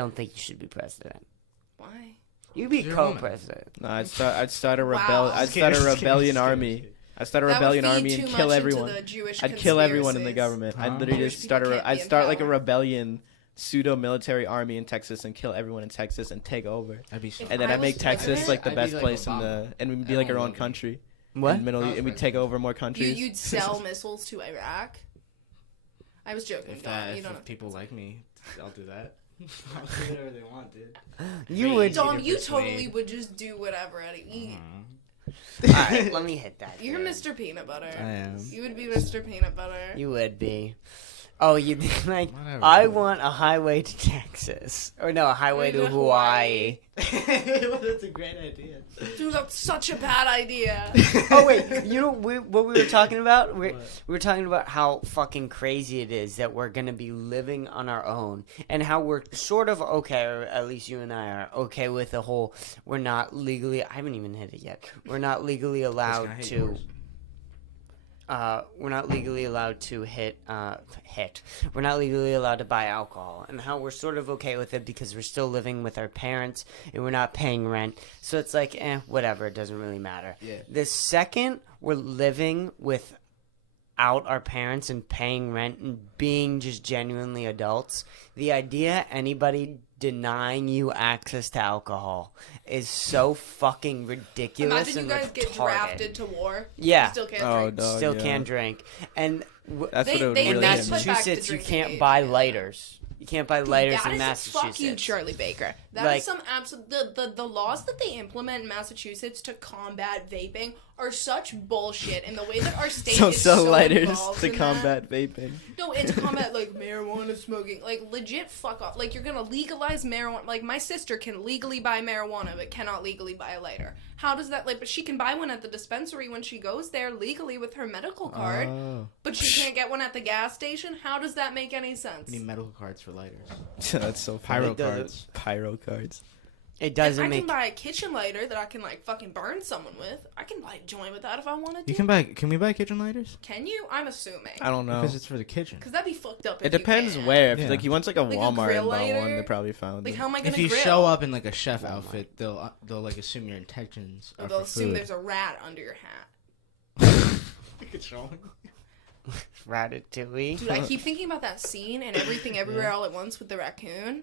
money? think you should be president. Why? You be You're a woman. co-president. No, I'd start a Wow. I'd Just start a kidding, just rebellion kidding, army. just I'd start a That would rebellion feed army too and much kill into everyone. the Jewish I'd kill everyone in the conspiracies. government. Huh? I'd literally Jewish just people start can't be I'd in start like a power. rebellion, pseudo military army in Texas and kill everyone in Texas and take over. I'd be so If And then I I'd make was Texas president, like the I'd be best like place in Obama. the, and we'd be like our Everyone own would be. country. What? In Middle, and we'd take over more countries. You'd sell missiles to Iraq. I was joking. If, Dom. You if don't have people like me, I'll do that. I'll do whatever they want, dude. You Wait, would. Dom- Dom, you persuade. totally would just do whatever. All right, let me hit that. You're dude. Mr. Peanut Butter. I am. You would be Mr. Peanut Butter. You would be. Oh, you'd be like, Whatever. I want a highway to Texas. Or no, a highway to Hawaii. That's a great idea. Dude, that's such a bad idea. Oh, wait. You know what we were talking about? We What? were talking about how fucking crazy it is that we're going to be living on our own. And how we're sort of okay, or at least you and I are okay with the whole, we're not legally, I haven't even hit it yet. We're not legally allowed hit to... yours. We're not legally allowed to We're not legally allowed to buy alcohol, and how we're sort of okay with it because we're still living with our parents and we're not paying rent. So it's like, whatever. It doesn't really matter. Yeah. The second we're living without our parents and paying rent and being just genuinely adults, the idea anybody denying you access to alcohol is so fucking ridiculous Imagine you and guys get retarded. drafted to war. Yeah. You still can't Oh, drink. no. Can't drink. And That's They- what it would they- in really they hit me. put back the Massachusetts, you drinking can't age, buy yeah. lighters. You can't buy lighters That in is Massachusetts. fuck you, Charlie Baker. That Like- is some absolute. The laws that they implement in Massachusetts to combat vaping are such bullshit. And the way that our state Don't is sell so lighters involved to in that. combat vaping. No, it's combat like marijuana smoking. Like legit, fuck off. Like you're gonna legalize marijuana. Like my sister can legally buy marijuana, but cannot legally buy a lighter. How does that like? But she can buy one at the dispensary when she goes there legally with her medical card. Oh. But she can't get one at the gas station. How does that make any sense? We need medical cards for lighters. That's so funny. Pyro It doesn't- cards. Pyro cards. It If doesn't I make. can buy a kitchen lighter that I can like fucking burn someone with, I can buy a joint with that if I wanted to. You can buy. Can we buy kitchen lighters? Can you? I'm assuming. I don't know. Because it's for the kitchen. Because that'd be fucked up. It If you depends can. where. If Yeah. like you went to like a Like a Walmart grill and bought one, lighter? they probably found Like it. how am I gonna If you grill? show up in like a chef outfit, they'll like assume your intentions Or are they'll for assume food. there's a rat under your hat. Ratatouille. Dude, I keep thinking about that scene and Everything Everywhere All at Once with the raccoon.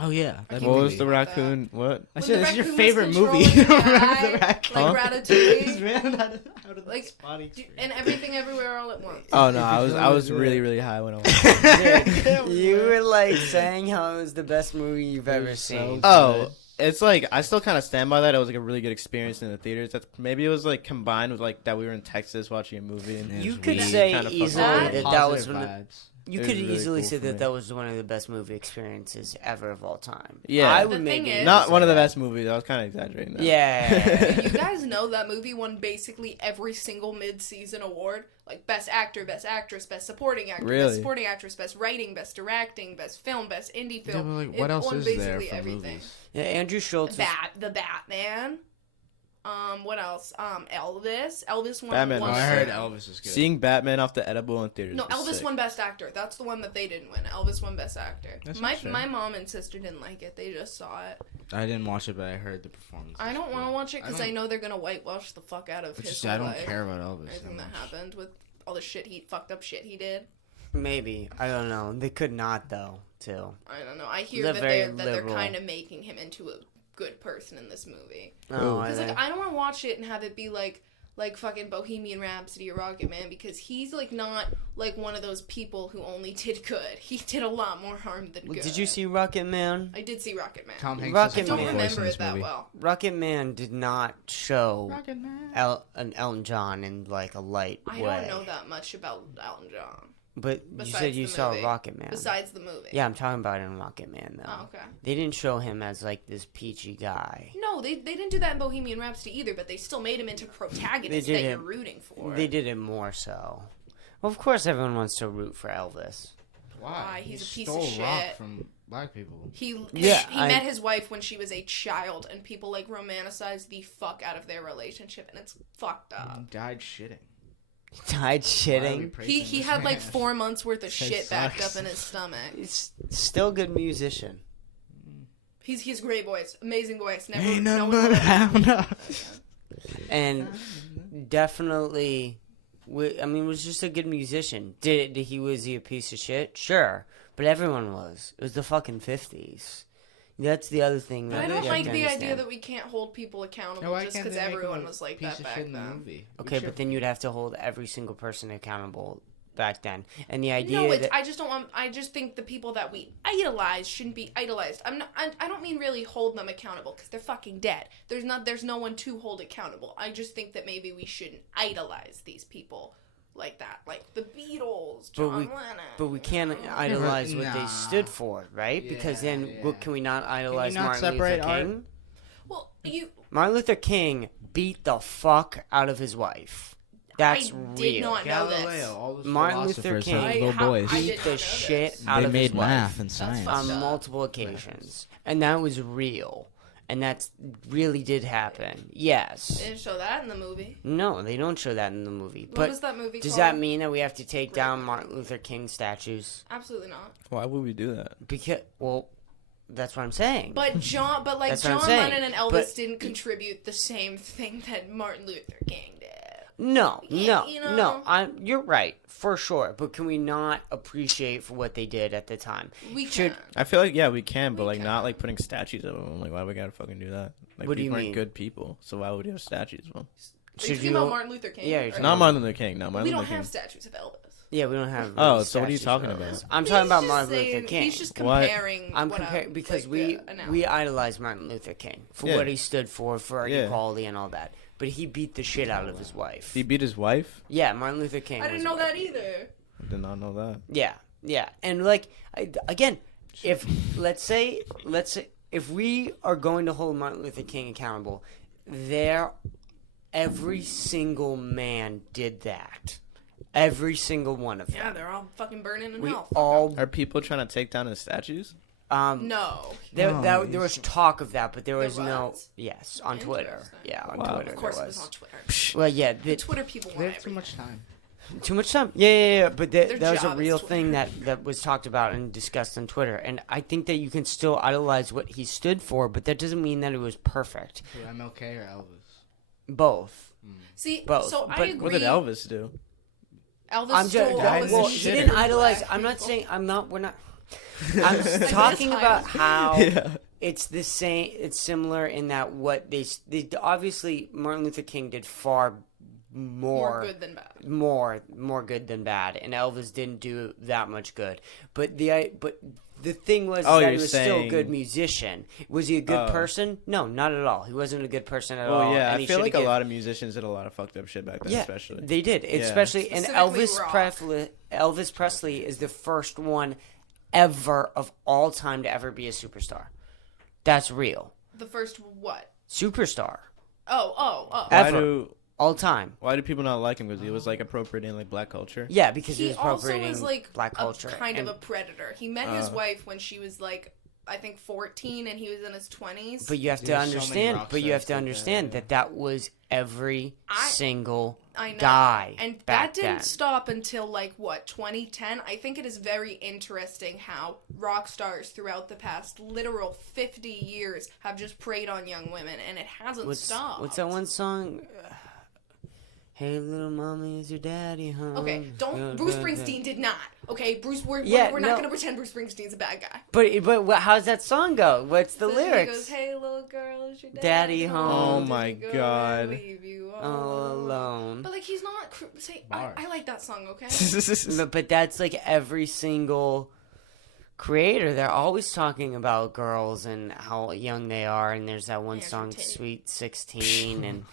Oh yeah. That keep What movie. was the about that. raccoon? What? I When said the this is your raccoon was favorite movie. You controlling don't the remember the guy, raccoon? Like Ratatouille. Man, out of the Like, spotty And Everything Everywhere All at Once. Oh no, I was Because, really high when I was. Dude, you were like saying how it was the best movie you've It ever was so seen. good. Oh, it's like I still kind of stand by that. It was like a really good experience in the theaters. That's maybe it was like combined with like that we were in Texas watching a movie. And You It's could weird. say Kinda fucked easily up. That- that was Positive one of, vibes. you It could was really easily cool say for that me. that was one of the best movie experiences ever of all time. Yeah. I The would thing maybe is- Not say one of the that. best movies. I was kind of exaggerating that. Yeah. You guys know that movie won basically every single mid-season award, like Best Actor, Best Actress, Best Supporting Actor, Really? Best Supporting Actress, Best Writing, Best Directing, Best Film, Best Indie Yeah, Film. but like, what It else won is there basically for everything. movies? Yeah, Andrew Schultz. Was, The Batman. What else? Elvis. Elvis won. Batman Oh, one was I sick. heard for- Elvis is good. Seeing Batman off the edible in theaters. No, was Elvis sick. won Best Actor. That's the one that they didn't win. Elvis won Best Actor. That's My fair. my mom and sister didn't like it. They just saw it. I didn't watch it, but I heard the performance. I don't want to watch it because I I don't- know they're gonna whitewash the fuck out of Which his is, whole I don't life. care about Elvis. Everything that that much. happened with all the fucked up shit he did. Maybe. I don't know. They could not, though, too. I don't know. I hear They're that very they're liberal. kind of making him into a good person in this movie. Oh, I Because think. like I don't want to watch it and have it be like fucking Bohemian Rhapsody or Rocket Man, because he's like not like one of those people who only did good. He did a lot more harm than good. Did you see Rocket Man? I did see Rocket Man. Tom Hanks Rocket is I a don't Man. funny voice in remember this it that movie. well. Rocket Man did not show Rocket Man. an Elton John in like a light I way. don't know that much about Elton John But you besides said you the saw movie. Rocket Man. besides the movie. Yeah, I'm talking about in Rocket Man though. Oh, okay. They didn't show him as like this peachy guy. No, they didn't do that in Bohemian Rhapsody either, but they still made him into protagonist They that did you're it. rooting for. They did it more so. Well, of course, everyone wants to root for Elvis. Why? He's He a piece of stole rock shit. from black people. He Yeah, he met his wife when she was a child, and people like romanticize the fuck out of their relationship, and it's fucked He up. died shitting. Died Why are we shitting. praising He this had like man? 4 months worth of That shit backed sucks. up in his stomach. He's still a good musician. He's a great voice, amazing voice. Never, Ain't no nothing one but will a hound dog. And definitely, I mean, was just a good musician. Was he a piece of shit? Sure. But everyone was. It was the fucking 50s. That's the other thing. But That I you don't have like to the idea understand. that we can't hold people accountable No, why just can't because they make him everyone a was like piece that of back shit in the then. movie? We Okay, should- but then you'd have to hold every single person accountable back then. And the idea No, that I just don't want. I just think the people that we idolize shouldn't be idolized. I'm not. I don't mean really hold them accountable because they're fucking dead. There's no one to hold accountable. I just think that maybe we shouldn't idolize these people like that, like the Beatles, But John we- Lennon. but we can't you know? idolize what Nah. they stood for, right? Because Yeah, then yeah. what, can we not idolize not Martin separate Luther art? King? Well, you. Martin Luther King beat the fuck out of his wife. That's I real. did not know this. Galileo, all those Martin Luther philosophers King had little I boys. did beat not the know shit this. out They of made his wife math and science. fucked on up. multiple occasions, and that was real, and that's really did happen. Yes. They didn't show that in the movie. No, they don't show that in the movie. What But was that movie does called? that mean that we have to take Great down movie. Martin Luther King statues? Absolutely not. Why would we do that? Because, well, that's what I'm saying. But like That's what I'm John saying. Lennon and Elvis But- didn't contribute the same thing that Martin Luther King did. No, Yeah, no, you know. no. You're right for sure. But can we not appreciate for what they did at the time? We Should- can. I feel like yeah, we can, but We like can. not like putting statues of them. Like why we gotta fucking do that? Like What do these you weren't mean? good people, so why would we have statues of them? Are you Should talking about Martin Luther King? Yeah, you're Or- talking Not about- Martin Luther King. No, Martin We don't Luther have King. statues of Elvis. Yeah, we don't have. Oh, really so what are you statues talking for about? Elvis. I'm talking about He's just Martin Luther saying- King. He's just What? comparing. I'm what comparing because like, we idolize Martin Luther King for Yeah. what he stood for Yeah. equality and all that. But he beat the shit out of his wife. He beat his wife? Yeah, Martin Luther King. I didn't was know a wife that beater. either. I did not know that. Yeah, and like again, if let's say if we are going to hold Martin Luther King accountable, every single man did that. Every single one of them. Yeah, they're all fucking burning in We hell. all Are people trying to take down his statues? No. there No, there was talk of that, but there was no. was? Yes, on Twitter. Interesting. Yeah, on Wow. Twitter. Of course there it was on Twitter. Well, yeah, The Twitter people We want have too much time. too much time. Yeah. But that Their was a job is real Twitter. thing that was talked about and discussed on Twitter. And I think that you can still idolize what he stood for, but that doesn't mean that it was perfect. Who, MLK or Elvis? both. See, Both. so I But agree. What did Elvis do? Elvis I'm just stole died all in the the well, he shit. didn't idolize. Black I'm not people. saying I'm not. We're not. I'm talking about how Yeah. it's the same. It's similar in that what they obviously Martin Luther King did far more good than bad. more good than bad, and Elvis didn't do that much good. But the thing was Oh, that you're he was still a saying- good musician. Was he a good Oh. person? No, not at all. He wasn't a good person at Well, all. yeah, and I he feel shoulda like a gave- lot of musicians did a lot of fucked up shit back then, Yeah, especially. they did, Yeah. especially and Specifically Elvis rock. Presley. Elvis Presley is the first one ever of all time to ever be a superstar. That's real. The first what? Superstar. Oh. Why Ever. do All time. why do people not like him? Because he was like appropriating like black culture. Yeah, because he He was also appropriating was like black culture. a kind of and- a predator. He met his wife when she was like, I think 14, and he was in his 20s. But you have to There's so many understand. rock But you have stars to did that, understand yeah. that was every single I know. guy. And back that didn't then. stop until like what, 2010? I think it is very interesting how rock stars throughout the past literal 50 years have just preyed on young women, and it hasn't stopped. What's that one song? Hey, little mommy, is your daddy home? Okay, Good, Bruce good, good. Springsteen did not. Okay, Bruce, we're Yeah, not no. going to pretend Bruce Springsteen's a bad guy. But how's that song go? What's the So lyrics? He goes, hey, little girl, is your Daddy home. Oh Did my he go God. and leave you All alone. But like, he's not. I like that song. Okay. But that's like every single creator. They're always talking about girls and how young they are. And there's that one Yeah, song, titty. "Sweet 16," and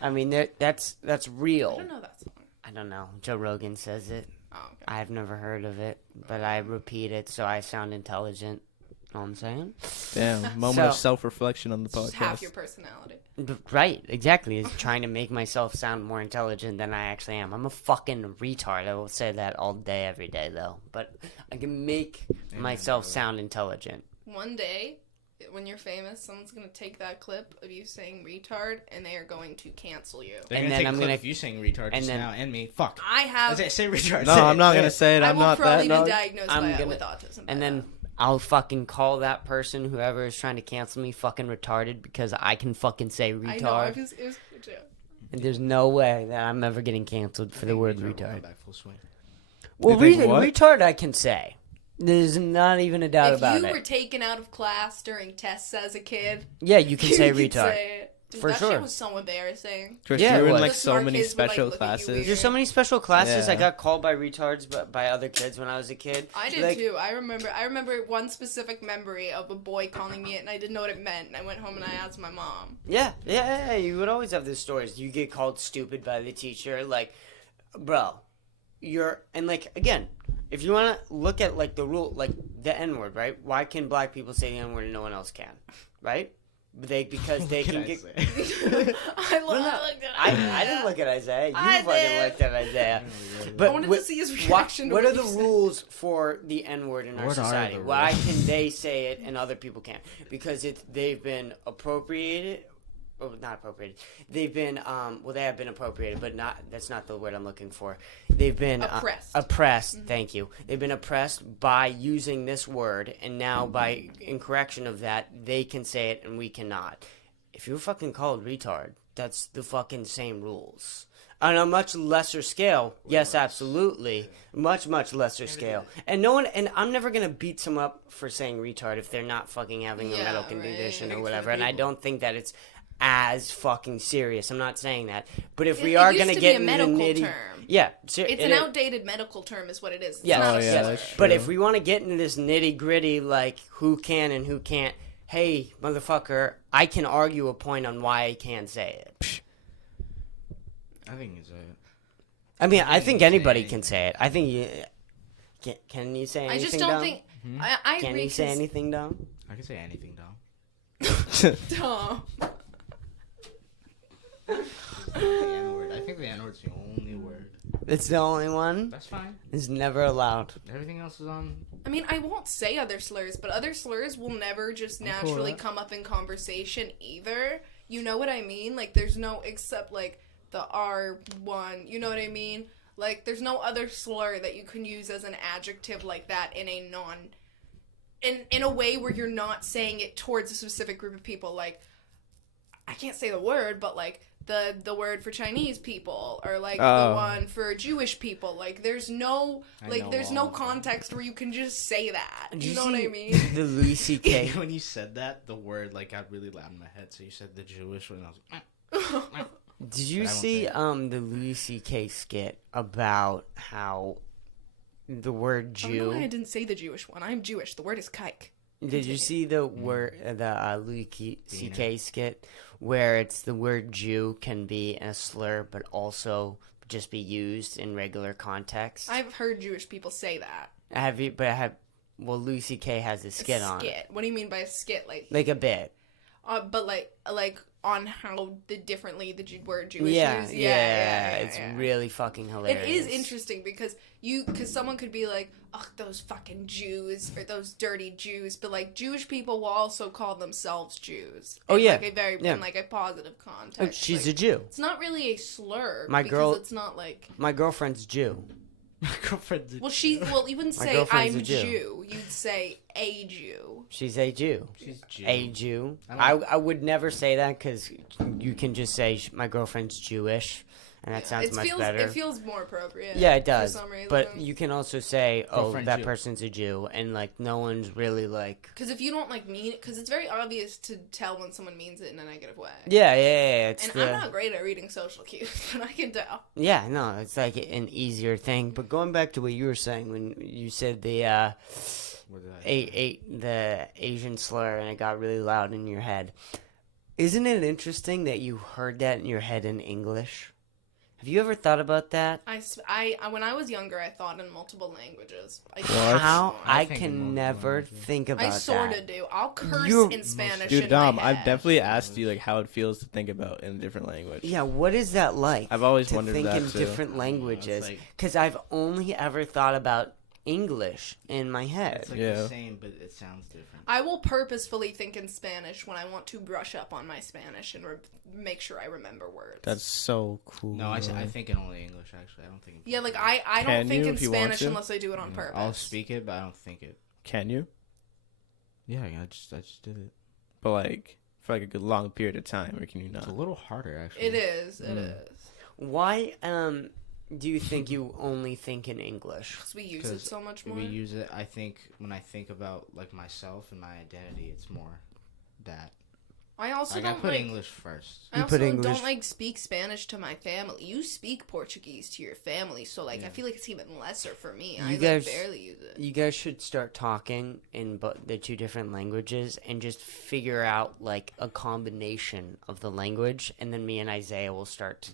I mean that's I real. don't know that song. I don't know. Joe Rogan says it. Oh, okay. I've never heard of it, but I repeat it so I sound intelligent. Know what I'm saying? Damn, moment So- of self-reflection on the It's just half your podcast. personality. Right, exactly. Is trying to make myself sound more intelligent than I actually am. I'm a fucking retard. I will say that all day, every day, though. But I can make myself sound intelligent. One day, when you're famous, someone's gonna take that clip of you saying retard, and they are going to cancel you. They're And gonna then take a I'm clip gonna- of you saying retard and just then- now and me. Fuck. I have. Say retard. No, say I'm not say gonna say it. I I'm will not probably that. be No. diagnosed I'm with gonna- autism. by And then I'll fucking call that person, whoever is trying to cancel me, fucking retarded because I can fucking say I know. retard. It was a good joke. And there's no way that I'm ever getting canceled for the word will come retard. back full swing. Well, You think what? retard I can say. There's not even a doubt If about you it. were taken out of class during tests as a kid, Yeah, you can say you could retard. say it. Dude, For that sure. shit was so embarrassing. Chris, Yeah, you were it in was. like The so smart many kids would, like, special look at you classes. weird. There's so many special classes. I Yeah. got called by retards, but by other kids when I was a kid. I did Like, too. I remember one specific memory of a boy calling me it, and I didn't know what it meant. And I went home and I asked my mom. Yeah. You would always have those stories. You get called stupid by the teacher. Like, bro, and like again, if you want to look at like the rule, like the N word, right? Why can black people say the N word and no one else can, right? Because they can get. I looked at I didn't look at Isaiah. You I fucking did. looked at Isaiah. But I wanted what- to see his what- reaction to What what are the you said. rules for the N word in our What are society? the Why rules? can they say it and other people can't? Because they've been appropriated. Oh, not appropriated. They've been they have been appropriated, but that's not the word I'm looking for. They've been Oppressed. Oppressed. Thank you. They've been oppressed by using this word, and now by in correction of that, they can say it and we cannot. If you're fucking called retard, that's the fucking same rules. On a much lesser scale, yes, absolutely. Much lesser scale. And I'm never gonna beat someone up for saying retard if they're not fucking having a Yeah, medical right. condition or Thanks for whatever. the And I people. don't think that it's as fucking serious. I'm not saying that. But if we It are used going to get be a into the medical nitty... term. Yeah. It's an outdated medical term is what it is. It's Yes. not Oh, a yeah, slur. that's But true. if we want to get into this nitty-gritty, like, who can and who can't, hey, motherfucker, I can argue a point on why I can't say it. I think it's a. I mean, I think say anybody anything. can say it. I think you... Can you say anything, I just don't Dom? think. Hmm? I Can agree. you say 'cause- anything, Dom? I can say anything, Dom. Tom. The N-word. I think the N-word's the only word. It's the only one. That's fine. It's never allowed. Everything else is on. I mean, I won't say other slurs, but other slurs will never just I'm cool naturally with that. come up in conversation either. You know what I mean? Like, there's no, except, like, the R1, you know what I mean? Like, there's no other slur that you can use as an adjective like that in a in a way where you're not saying it towards a specific group of people. Like, I can't say the word, but, like, the word for Chinese people, or, like, Oh. the one for Jewish people. Like, there's no, I like, know there's all no of them. context where you can just say that. Did You you know what I see mean? The Louis C.K. When you said that, the word like got really loud in my head. So you said the Jewish one, and I was like, Did you But I won't see say it. the Louis C.K. skit about how the word I don't know Jew? why I didn't say the Jewish one. I'm Jewish. The word is kike. Did you see the word the Louis C.K. skit where it's the word Jew can be a slur but also just be used in regular context? I've heard Jewish people say that. Have you? But I have. Well, Louis C.K. has a skit on it, Skit. What do you mean by a skit? like a bit. But like on how differently the word Jewish Yeah, is. yeah, Yeah, it's yeah. really fucking hilarious. It is interesting because someone could be like, "Ugh, those fucking Jews," or "those dirty Jews," but like Jewish people will also call themselves Jews. Oh, in, yeah, like a very yeah. in like a positive Oh, context. she's like, a Jew. It's not really a slur. My because girl- It's not like. My girlfriend's Jew. my girlfriend's a Well, Jew. you wouldn't My say girlfriend's I'm a Jew. Jew. You'd say a Jew. She's a Jew. She's Jew. A Jew. I don't- I would never say that because you can just say my girlfriend's Jewish, and that sounds much better. It feels more appropriate. Yeah, it does. For some reason. But you can also say, "Oh, Girlfriend that Jew. person's a Jew," and like no one's really like. Because if you don't like mean it, because it's very obvious to tell when someone means it in a negative way. Yeah. It's And the, I'm not great at reading social cues, but I can tell. Yeah, no, it's like an easier thing. But going back to what you were saying when you said the What did I say? the Asian slur and it got really loud in your head, isn't it interesting that you heard that in your head in English? Have you ever thought about that? When I was younger, I thought in multiple languages. How I I think in can multiple never languages. think about I sort that. of do. I'll curse You're- in Spanish Dude, in Dom, my I've head. definitely asked you like how it feels to think about in a different language. Yeah, what is that like? I've always to wondered think that in too. different languages like- because I've only ever thought about English in my head. It's like Yeah. the same, but it sounds different. I will purposefully think in Spanish when I want to brush up on my Spanish and make sure I remember words. That's so cool. No, I bro. think in only English, actually. I don't think in Yeah, like Portuguese. I Can don't think you in if you want Spanish to? unless I do it on purpose. I'll speak it, but I don't think it. Can you? Yeah, I just did it. But like for like a good long period of time, or can you It's not? a little harder, actually. It is. It Mm. is. Why do you think you only think in English? Because we use it 'Cause so much more. We use it. I think when I think about like myself and my identity, it's more that. I also Like, I don't put like. English first. I You also put English- don't like speak Spanish to my family. You speak Portuguese to your family, so like I Yeah. feel like it's even lesser for me. You I guys- like, barely use it. You guys should start talking in the two different languages and just figure out like a combination of the language, and then me and Isaiah will start to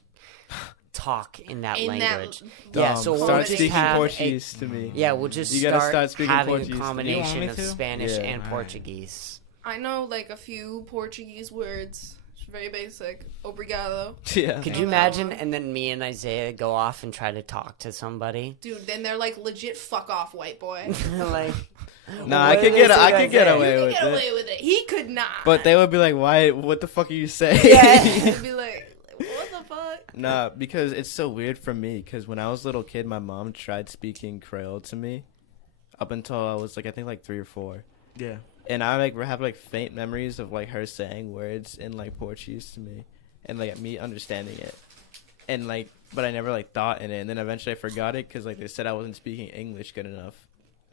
talk in that In that- language. Yeah, Dom, so we'll start just speaking have Portuguese to me. Yeah, we'll just You gotta start, start speaking having Portuguese a to me. combination me of to? Spanish Yeah. and Alright. Portuguese. I know like a few Portuguese words. It's very basic. Obrigado. Yeah. Could I you know that imagine? one. And then me and Isaiah go off and try to talk to somebody. Dude, then they're like legit fuck off, white boy. Like, Nah, I what could do get they I say could get Isaiah? away You could with get it. away with it. He could not. But they would be like, "Why? What the fuck are you saying?" Yeah. They'd be like, what the fuck? Nah, because it's so weird for me. Because when I was a little kid, my mom tried speaking Creole to me, up until I was like I think like 3 or 4, Yeah. and I like have like faint memories of like her saying words in like Portuguese to me, and like me understanding it, and like but I never like thought in it, and then eventually I forgot it because like they said I wasn't speaking English good enough,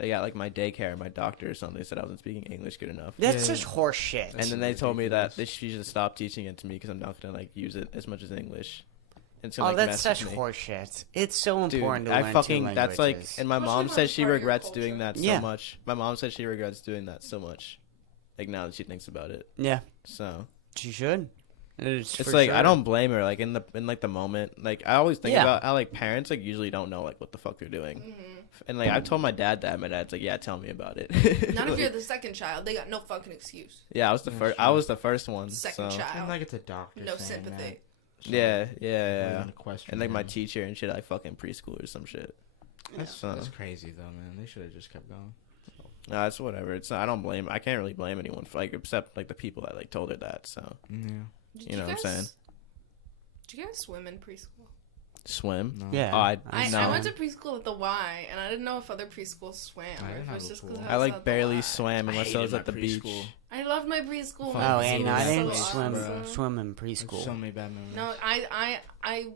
they got like my daycare, my doctor or something. They said I wasn't speaking English good enough. That's such horse shit. And then they told me that they should stop teaching it to me because I'm not gonna like use it as much as English. And so, Oh, like, that's mess such with me. horse shit. It's so Dude, important to I learn fucking two that's like, languages. and my Especially mom when says it's she part of your regrets culture. doing that so Yeah. much. My mom says she regrets doing that so much. Like now that she thinks about it, Yeah, so she should. It's it's for like sure. I don't blame her. Like in like the moment, like I always think Yeah. about how like parents like usually don't know like what the fuck they're doing. And like I've told my dad that, my dad's like, yeah, tell me about it. Not if Like, you're the second child. They got no fucking excuse. yeah, I was the That's first. true. I was the first one. Second so. And child. like it's a doctor. No saying sympathy. That, so Yeah, I yeah. wasn't a question And like my him. teacher and shit, like fucking preschool or some shit. That's, So that's crazy though, man. They should have just kept going. no, it's whatever. It's I don't blame. I can't really blame anyone for like except like the people that like told her that. So Yeah. Did You know what I'm saying? Did you guys swim in preschool? swim. No. Yeah. Oh, I went to preschool at the Y, and I didn't know if other preschools swam. I or didn't if it have was a just pool. 'cause I was like at the barely Y. swam unless I hated was my at the beach. preschool. I loved my preschool. Fuck Oh, It and was I so didn't awesome. swim in There's preschool. so many bad memories. No, I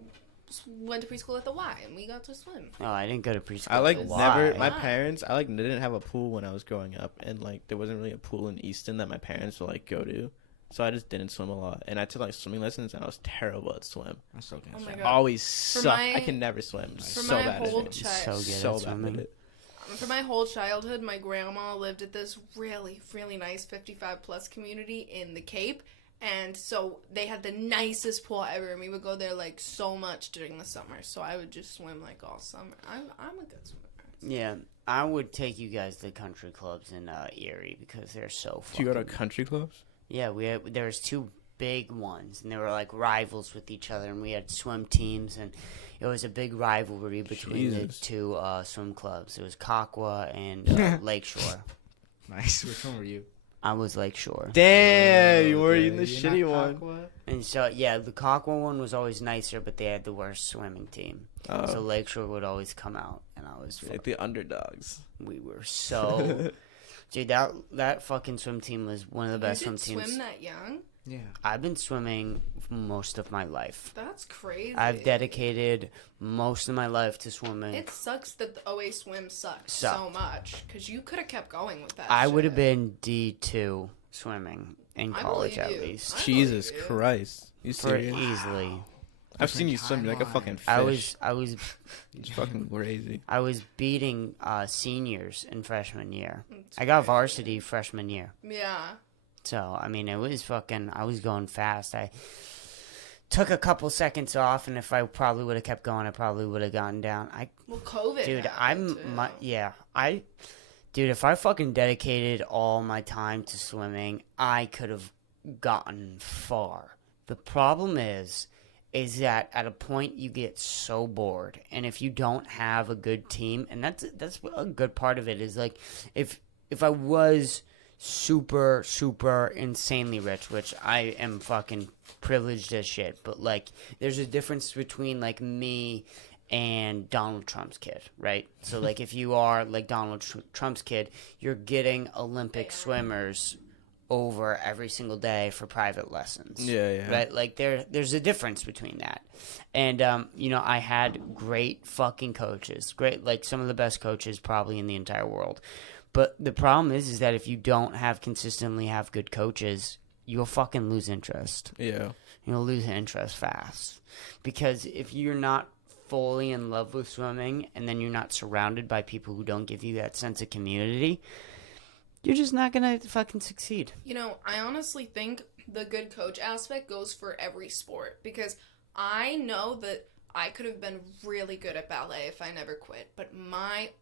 went to preschool at the Y, and we got to swim. Oh, I didn't go to preschool. I like so never. why? My Why? parents. I like didn't have a pool when I was growing up, and like there wasn't really a pool in Easton that my parents would like go to. So I just didn't swim a lot, and I took like swimming lessons, and I was terrible at swim. I still can't Oh my swim. God. Always suck. I my- can never swim. for So my bad at whole it. child- So good So at bad swimming. at it. For my whole childhood, my grandma lived at this really, really nice 55 plus community in the Cape. And so they had the nicest pool ever, and we would go there like so much during the summer. So I would just swim like all summer. I'm a good swimmer. Yeah, I would take you guys to country clubs in Erie because they're so Do you go to fucking- country clubs? Yeah, there was two big ones, and they were like rivals with each other, and we had swim teams, and it was a big rivalry between the Jesus. two swim clubs. It was Kakwa and Lakeshore. Nice. Which one were you? I was Lakeshore. Damn, you were Okay, in the you're shitty not one. Kakwa? And so, yeah, the Kakwa one was always nicer, but they had the worst swimming team. Oh. So Lakeshore would always come out, and I was Like the underdogs. we were so... Dude, that fucking swim team was one of the best You swim did teams. swim that young? Yeah. I've been swimming most of my life. That's crazy. I've dedicated most of my life to swimming. It sucks that the OA swim sucked Sucked. so much because you could have kept going with that. I would have shit. been D2 swimming in I college believe at you. least. I Jesus believe you. Christ. You For serious? easily. I've seen you Different swim like a fucking fish. I was It's fucking crazy. I was beating seniors in freshman year. It's I got crazy. varsity freshman year. Yeah. So, I mean, it was fucking I was going fast. I took a couple seconds off, and if I probably would have kept going, I probably would have gotten down. Well, COVID. Dude, happened, dude, if I fucking dedicated all my time to swimming, I could have gotten far. The problem is that at a point you get so bored, and if you don't have a good team, and that's a good part of it is like if I was super insanely rich, which I am fucking privileged as shit, but like there's a difference between like me and Donald Trump's kid, right? So like if you are like Donald Trump's kid, you're getting Olympic swimmers over every single day for private lessons. Yeah. Right? Like there's a difference between that. And you know, I had great fucking coaches. Great, like some of the best coaches probably in the entire world. But the problem is that if you don't consistently have good coaches, you'll fucking lose interest. Yeah. You'll lose interest fast. Because if you're not fully in love with swimming and then you're not surrounded by people who don't give you that sense of community, you're just not gonna fucking succeed. You know, I honestly think the good coach aspect goes for every sport because I know that I could have been really good at ballet if I never quit, but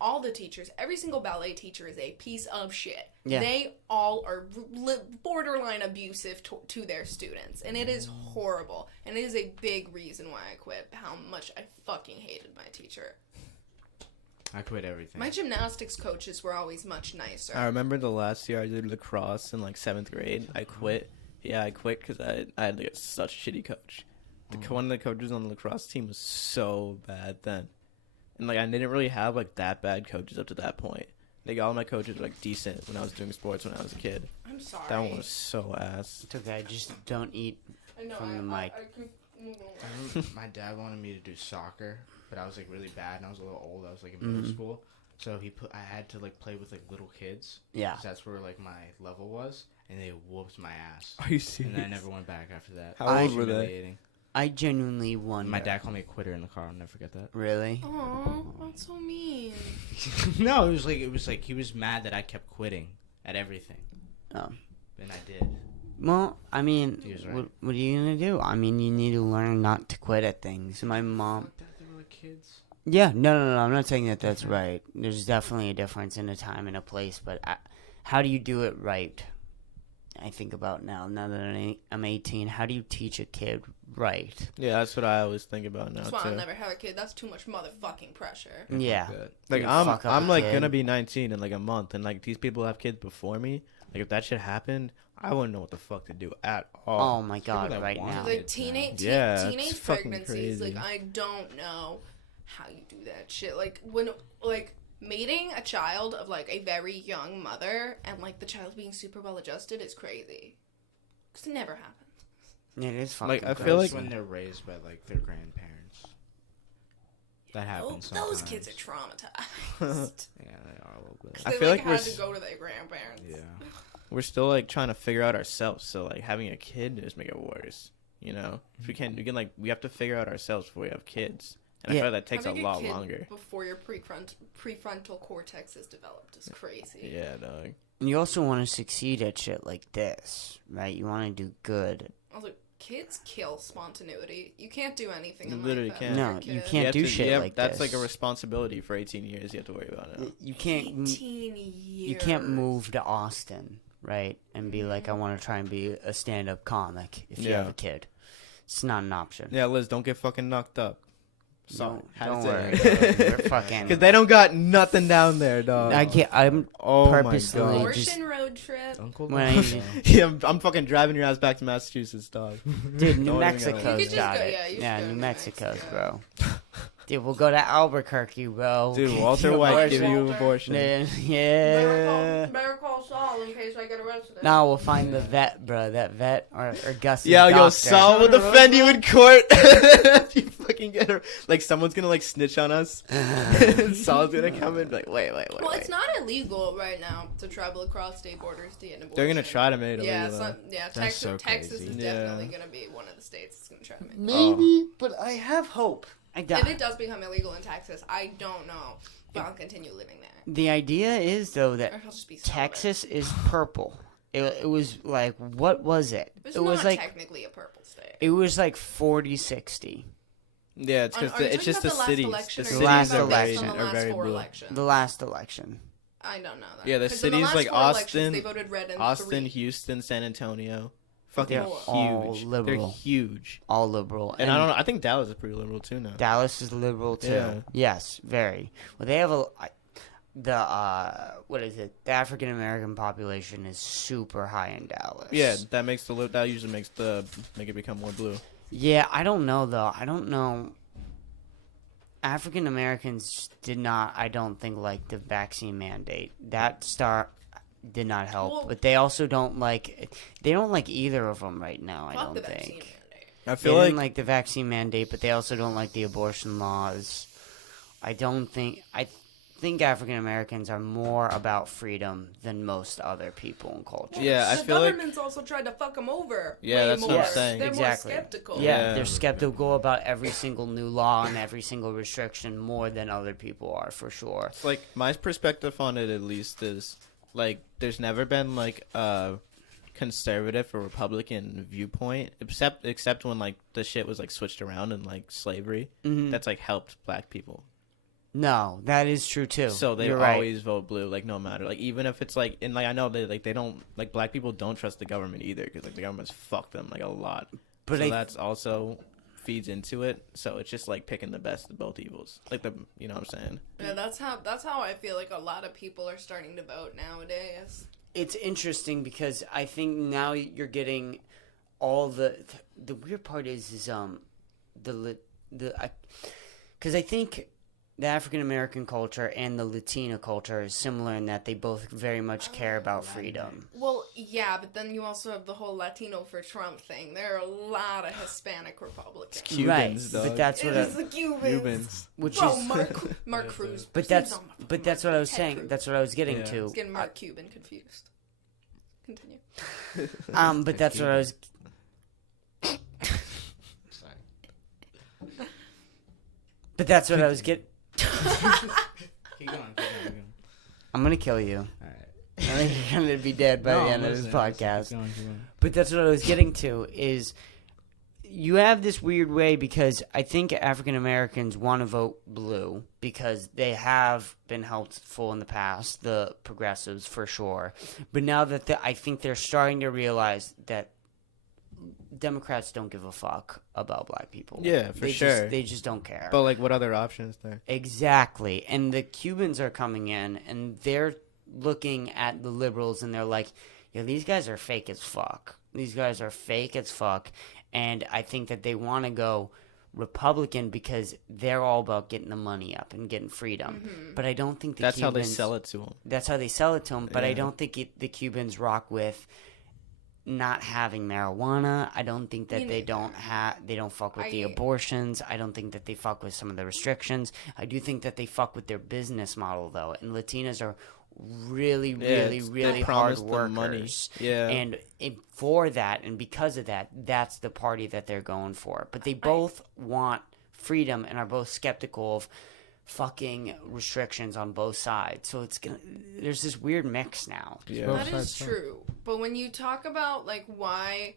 all the teachers, every single ballet teacher is a piece of shit. Yeah. They all are borderline abusive to their students, and it is horrible. And it is a big reason why I quit, how much I fucking hated my teacher. I quit everything. My gymnastics coaches were always much nicer. I remember the last year I did lacrosse in like 7th grade. I quit. Yeah, I quit because I had like such a shitty coach. One of the coaches on the lacrosse team was so bad then. And like I didn't really have like that bad coaches up to that point. Like all my coaches were like decent when I was doing sports when I was a kid. I'm sorry. That one was so ass. It's okay, just don't eat I know, from the mic. I could move on. I remember my dad wanted me to do soccer, but I was like really bad and I was a little old. I was like in middle school. So I had to like play with like little kids. Yeah. 'Cause that's where like my level was, and they whooped my ass. Are you serious? And then I never went back after that. How old It was were they? humiliating. I genuinely wonder. My dad called me a quitter in the car. I'll never forget that. Really? Oh, that's so mean. No, it was like he was mad that I kept quitting at everything, Oh. and I did. Well, I mean, He was right. what are you gonna do? I mean, you need to learn not to quit at things. My mom. Fuck that, they were like kids. Yeah, no. I'm not saying that that's right. There's definitely a difference in a time and a place, but how do you do it right? I think about now that I'm 18. How do you teach a kid right? Yeah, that's what I always think about now That's why too. I'll never have a kid. That's too much motherfucking pressure. Yeah. Like You I'm fuck up a like kid. gonna be 19 in like a month, and like these people have kids before me. Like if that shit happened, I wouldn't know what the fuck to do at all. Oh my god, that right want now. it. Like teenage Yeah, teenage it's fucking pregnancies, crazy. like I don't know how you do that shit. Like when like mating a child of like a very young mother and like the child being super well adjusted is crazy. 'Cause it never happens. It is fucking Like, I crazy. feel That's like- when they're raised by like their grandparents. That happens. Those sometimes. kids are traumatized. Yeah, they are a little bit. I They feel like like we're had to s- go to their grandparents. Yeah. We're still like trying to figure out ourselves. So like having a kid just make it worse. You know, if we can like we have to figure out ourselves before we have kids, and Yeah. I feel like that takes a Having lot kid longer. before your prefrontal cortex is developed is crazy. Yeah, dog. And you also want to succeed at shit like this, right? You want to do good. Also, kids kill spontaneity. You can't do anything. You in literally life can't. after No, a you kid. can't have do to- shit like that's like a this. responsibility for 18 years. You have to worry about it. You can't. 18 years. You can't move to Austin, right? And be like, I want to try and be a stand-up comic if you Yeah. have a kid. It's not an option. Yeah, Liz, don't get fucking knocked up. Sorry. Don't Had to worry. say dog. it. We're fucking. Cause they don't got nothing down there, dog. I can't. I'm Oh purposely my god. Abortion just- road trip. Uncle When I- Lisa. Yeah, I'm fucking driving your ass back to Massachusetts, dog. Dude, New Don't even get Mexico's You could just got go- it. yeah, you should Yeah, go to New New Mexico's, Mexico. bro. Dude, we'll go to Albuquerque, bro. Dude, Get Walter you White abortion. give you Walter. abortion. Yeah. Better call Saul in case I get arrested. No, we'll find the vet, bro. That vet or Gus. Yo, doctor. Saul will defend you in court. If you fucking get her, like someone's gonna like snitch on us. And Saul's gonna come in and be like, wait. Well, it's not illegal right now to travel across state borders to get an abortion. They're gonna try to make it Yeah, illegal. Texas, so Texas crazy. is Yeah. definitely gonna be one of the states that's gonna try to make. Maybe, but I have hope. I If got. it does become illegal in Texas, I don't know if I'll continue living there. The idea is though Or that if I'll just be celibate. Texas is purple. It was like, what was it? It's It was not like technically a purple state. it was like 40-60. Yeah, it's Are because you it's talking just the about last cities. election The or The cities last are very, election. on the are last very four blue. elections? The last election. I don't know that. Yeah, the 'Cause in cities last like four elections, Austin- they voted red in Austin, 3. Houston, San Antonio, fucking They're all huge. liberal. They're huge. All liberal. And I don't know. I think Dallas is pretty liberal too now. Dallas is liberal too. Yeah. Yes, very. Well, they have what is it? The African American population is super high in Dallas. Yeah, that makes that usually make it become more blue. Yeah, I don't know though. I don't know. African Americans did not, I don't think, like the vaccine mandate. That did not help. Well- but they also don't like either of them right now. I Fuck don't the vaccine think. mandate. I They feel didn't like the vaccine mandate, but they also don't like the abortion laws. I think African Americans are more about freedom than most other people and culture. Yeah, I the feel like- government's also tried to fuck them over. Yeah, way that's what more. I'm saying. They're Exactly. more skeptical. Yeah, Yeah. they're skeptical about every single new law and every single restriction more than other people are, for sure. like my perspective on it at least is like there's never been like a conservative or Republican viewpoint except when like the shit was like switched around and like slavery that's like helped black people. No, that is true too. So they You're right. always vote blue, like no matter, like even if it's like, and like I know they don't like black people don't trust the government either because like the government's fucked them like a lot. But So I- that's also feeds into it. So it's just like picking the best of both evils, like you know what I'm saying? Yeah, that's how I feel like a lot of people are starting to vote nowadays. It's interesting because I think now you're getting all the weird part is because I think the African American culture and the Latina culture is similar in that they both very much care about freedom. Well, yeah, but then you also have the whole Latino for Trump thing. There are a lot of Hispanic Republicans. Cubans, right, dog. but that's what It is the Cubans. which Bro, is Mark Cruz. but proceeds that's on the but that's what I was saying. Cruz. That's what I was getting Yeah. to. It's getting Mark Cuban confused. Continue. But that's what I was. Sorry. But that's what I was getting. Keep going. I'm gonna kill you. All right. I think you're gonna be dead by the end of this podcast. Keep going. But that's what I was getting to is you have this weird way because I think African Americans want to vote blue because they have been helpful in the past, the progressives for sure. But now that I think they're starting to realize that Democrats don't give a fuck about black people. Yeah, for they sure. They just don't care. But like, what other options there? Exactly. And the Cubans are coming in and they're looking at the liberals and they're like, yeah, these guys are fake as fuck. These guys are fake as fuck. And I think that they want to go Republican because they're all about getting the money up and getting freedom. Mm-hmm. But I don't think That's how they Cubans, sell it to them. That's how they sell it to them. But I Yeah. don't think the Cubans rock with not having marijuana. I don't think that they don't fuck with the abortions. I don't think that they fuck with some of the restrictions. I do think that they fuck with their business model though. And Latinas are really hard promise the workers. money. Yeah. And for that and because of that, that's the party that they're going for. But they both want freedom and are both skeptical of fucking restrictions on both sides. So there's this weird mix now. Yeah. That is true. But when you talk about like why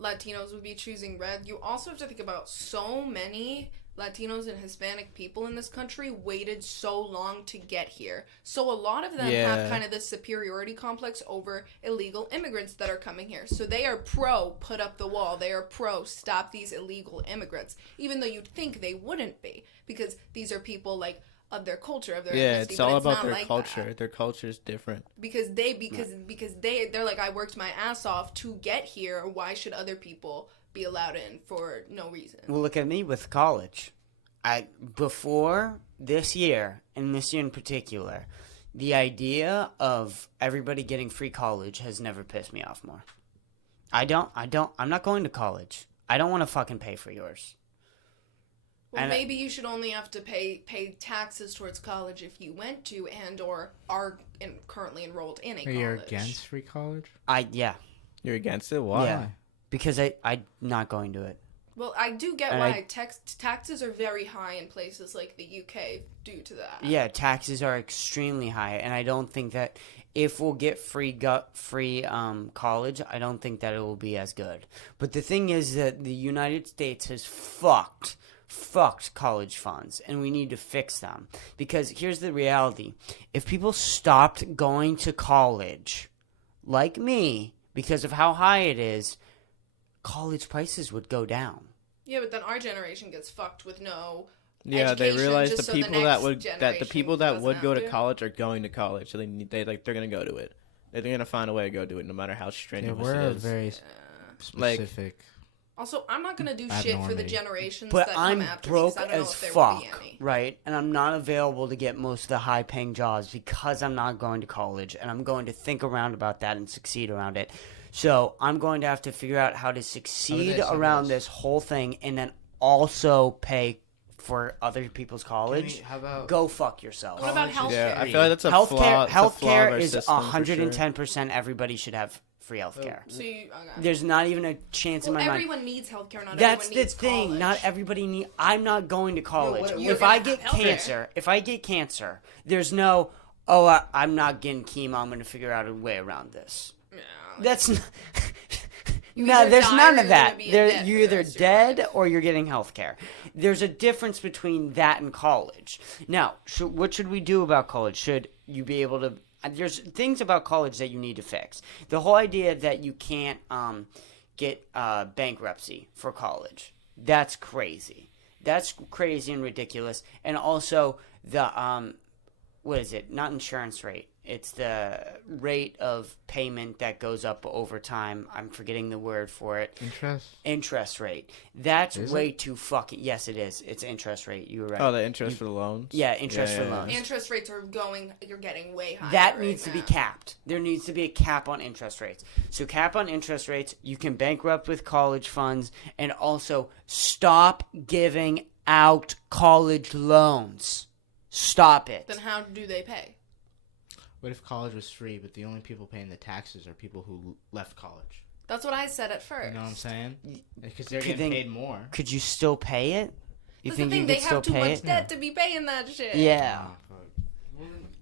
Latinos would be choosing red, you also have to think about so many Latinos and Hispanic people in this country waited so long to get here. So a lot of them have kind of this superiority complex over illegal immigrants that are coming here. So they are pro put up the wall. They are pro stop these illegal immigrants, even though you'd think they wouldn't be, because these are people like of their culture, of their ethnicity. It's but all about not their like culture. that. Their culture is different. Because they're like, I worked my ass off to get here. Why should other people be allowed in for no reason? Well, look at me with college. Before this year, and this year in particular, the idea of everybody getting free college has never pissed me off more. I'm not going to college. I don't want to fucking pay for yours. Well, and maybe you should only have to pay taxes towards college if you went to and or are currently enrolled in a college. You're against free college? Yeah. You're against it? Why? Yeah. Because I'm not going to it. Well, I do get And why taxes are very high in places like the UK due to that. Yeah, taxes are extremely high, and I don't think that if we'll get free college, I don't think that it will be as good. But the thing is that the United States has fucked college funds, and we need to fix them. Because here's the reality. If people stopped going to college, like me, because of how high it is, college prices would go down. Yeah, but then our generation gets fucked with no Yeah, they education, realize just the so people next that would generation doesn't go have to college are going to college, so they're gonna go to it. They're gonna find a way to go do it, no matter how Yeah, strenuous we're it is. very specific. Also, I'm not gonna do shit for the Abnormity. generations But that come I'm after broke me, 'cause I don't know as if there will be fuck, any. right? And I'm not available to get most of the high-paying jobs because I'm not going to college, and I'm going to think around about that and succeed around it. So I'm going to have to figure out how to succeed around this whole thing, and then also pay for other people's college. How about Go fuck yourself. What about healthcare? Yeah, I feel like that's a flaw. It's a flaw of Healthcare our is system, for sure. 110%. Everybody should have free healthcare. So you, okay. There's not even a chance in Well, my mind. everyone needs healthcare. Not That's everyone the needs thing. college. Not everybody need. I'm not going to college. what- you're If I gonna get have cancer, there's no. Oh, I'm not getting chemo. I'm going to figure out a way around this. Yeah, That's not, You no. either There's die none or of you're that. gonna be in debt You're for the either rest of your life. dead or you're getting health care. There's a difference between that and college. Now, what should we do about college? Should you be able to? There's things about college that you need to fix. The whole idea that you can't get bankruptcy for college. That's crazy. That's crazy and ridiculous. And also the what is it? Not insurance rate. It's the rate of payment that goes up over time. I'm forgetting the word for it. Interest rate. That's way too fucking. Yes, it is. It's interest rate. You were right. Oh, the interest for the loans. Yeah, interest for loans. Interest rates are going. You're getting way higher. That needs to be capped. There needs to be a cap on interest rates. So cap on interest rates. You can bankrupt with college funds, and also stop giving out college loans. Stop it. Then how do they pay? What if college was free, but the only people paying the taxes are people who left college? That's what I said at first. You know what I'm saying? Because they're getting paid more. Could you still pay it? You That's think the thing. you They could still have too pay much it? debt to be paying that shit. Yeah.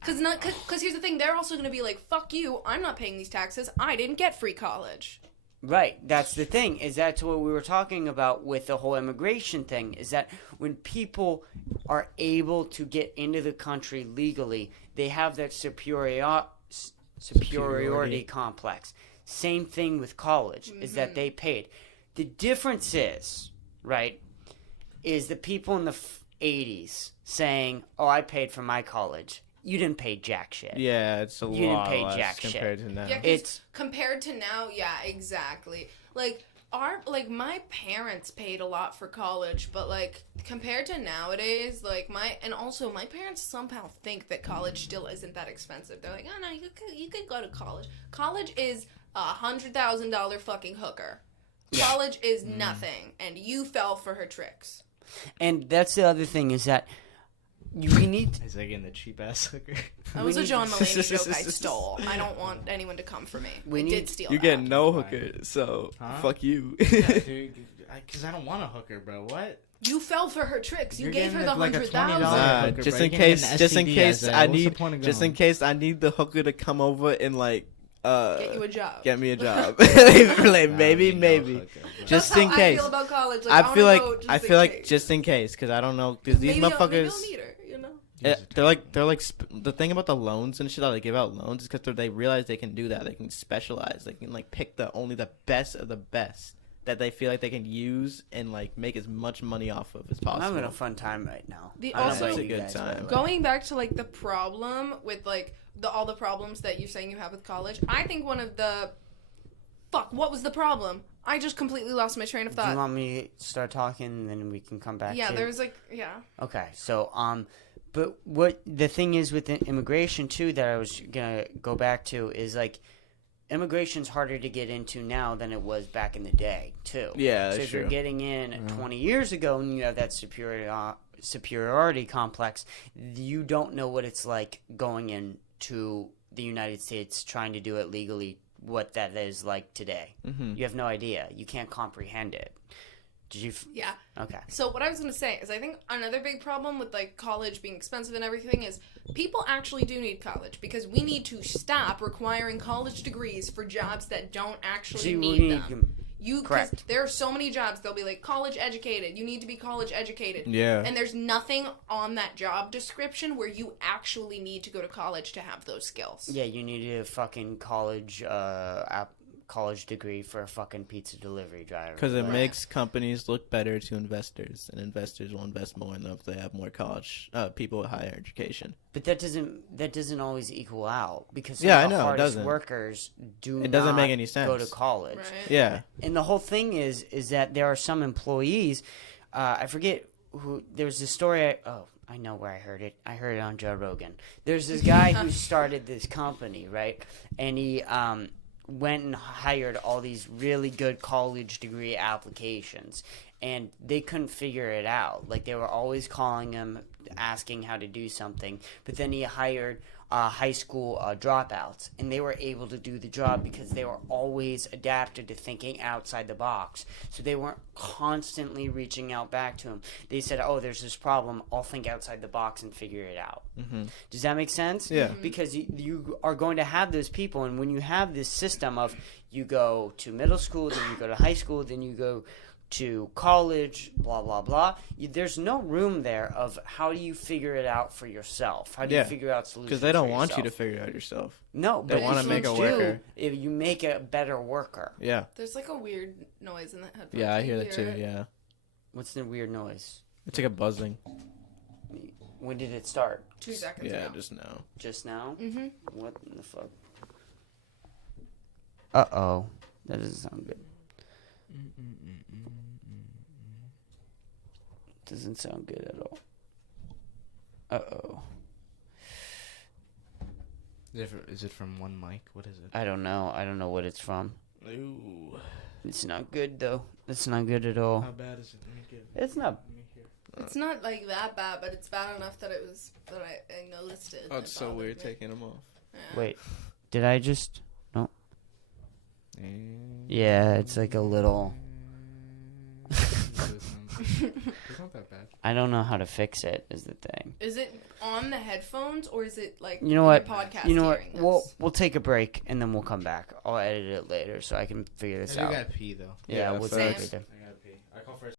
Because here's the thing. They're also going to be like, fuck you. I'm not paying these taxes. I didn't get free college. Right. That's the thing. Is that's what we were talking about with the whole immigration thing. Is that when people are able to get into the country legally, they have that superiority complex. Same thing with college. Is that they paid. The difference is, right, is the people in the 80s saying, "Oh, I paid for my college." You didn't pay jack shit. Yeah, it's a You lot didn't pay less jack compared shit. to now. Yeah, It's compared to now. Yeah, exactly. Like my parents paid a lot for college, but like compared to nowadays, like my parents somehow think that college still isn't that expensive. They're like, oh no, you could go to college. College is $100,000 fucking hooker. Yeah. College is nothing, and you fell for her tricks. And that's the other thing is that we need. Is that getting the cheap ass hooker? That was a John Mulaney joke I stole. I don't want anyone to come for me. I did steal You that. get no hooker, so fuck you. Yeah, dude, because I don't want a hooker, bro. What? You fell for her tricks. You You're gave her getting the like a $100,000. $20 hooker, just bro. in You're getting case, an just in STD case as a- I what's the need, point of just in going? case I need the hooker to come over and like, Get you a job. get me a job. Like, maybe. That's Just in how case. I feel about college. Like, I feel like wanna go I just feel in like case. just in case, because I don't know, because these maybe motherfuckers. I'll need her, you know. Yeah, they're like the thing about the loans and shit that they give out loans is because they realize they can do that. They can specialize. They can like pick only the best of the best that they feel like they can use and like make as much money off of as I'm possible. having a fun time right now. The- I don't know also- about It's a you good guys, time. but- Going back to like the problem with like all the problems that you're saying you have with college, I think one of the what was the problem? I just completely lost my train of Do you thought. want me to start talking and then we can come back? Yeah, to... there was like Okay, so but what the thing is with immigration too that I was gonna go back to is like immigration's harder to get into now than it was back in the day too. Yeah, so that's if you're true. getting in 20 years ago and you have that superiority complex, you don't know what it's like going into the United States trying to do it legally. What that is like today, you have no idea. You can't comprehend it. Did you? yeah. Okay. So what I was gonna say is I think another big problem with like college being expensive and everything is people actually do need college because we need to stop requiring college degrees for jobs that don't actually See, we need need them. Because Correct. there are so many jobs, they'll be like, college educated. You need to be college educated. Yeah. And there's nothing on that job description where you actually need to go to college to have those skills. Yeah, you need a fucking college college degree for a fucking pizza delivery driver. Because it Like, makes companies look better to investors, and investors will invest more in them if they have more college people with higher education. But that doesn't always equal out because Yeah, some of I the know, it hardest doesn't. workers do It doesn't not make any go to sense. college. Right? Yeah. And the whole thing is that there are some employees. I forget who. There was this story. I know where I heard it. I heard it on Joe Rogan. There's this guy who started this company, right? And he went and hired all these really good college degree applications, and they couldn't figure it out. Like they were always calling him, asking how to do something. But then he hired high school dropouts, and they were able to do the job because they were always adapted to thinking outside the box. So they weren't constantly reaching out back to him. They said, "Oh, there's this problem. I'll think outside the box and figure it out." Mm-hmm. Does that make sense? Yeah. Because you are going to have those people, and when you have this system of you go to middle school, then you go to high school, then you go to college, blah blah blah. There's no room there of how do you figure it out for yourself? How do you figure out solutions? Because they don't for want you to yourself? figure it out yourself. No, They but wanna if make you a do, worker. if you make a better worker. Yeah. There's like a weird noise in the headphones. Yeah, I Can hear you that too. it? Yeah. What's the weird noise? It's like a buzzing. When did it start? 2 seconds Yeah, ago. just now. Just now? Mm-hmm. What in the fuck? Uh-oh. That doesn't sound good. Doesn't sound good at all. Uh-oh. Is it from one mic? What is it? I don't know. I don't know what it's from. Ooh. It's not good, though. It's not good at all. How bad is it? Let me get. It's not. Let me hear. It's not like that bad, but it's bad enough that I noticed it. Oh, and it's it so bothered weird me. taking them off. Yeah. Wait. Did I just... No. Yeah, it's like a little... It's not that bad. I don't know how to fix it, is the thing. Is it on the headphones or is it like You know what? your podcast You know what? hearing this? We'll take a break and then we'll come back. I'll edit it later so I can figure this I do out. gotta pee though. Yeah, Yeah, we'll facts. take it. I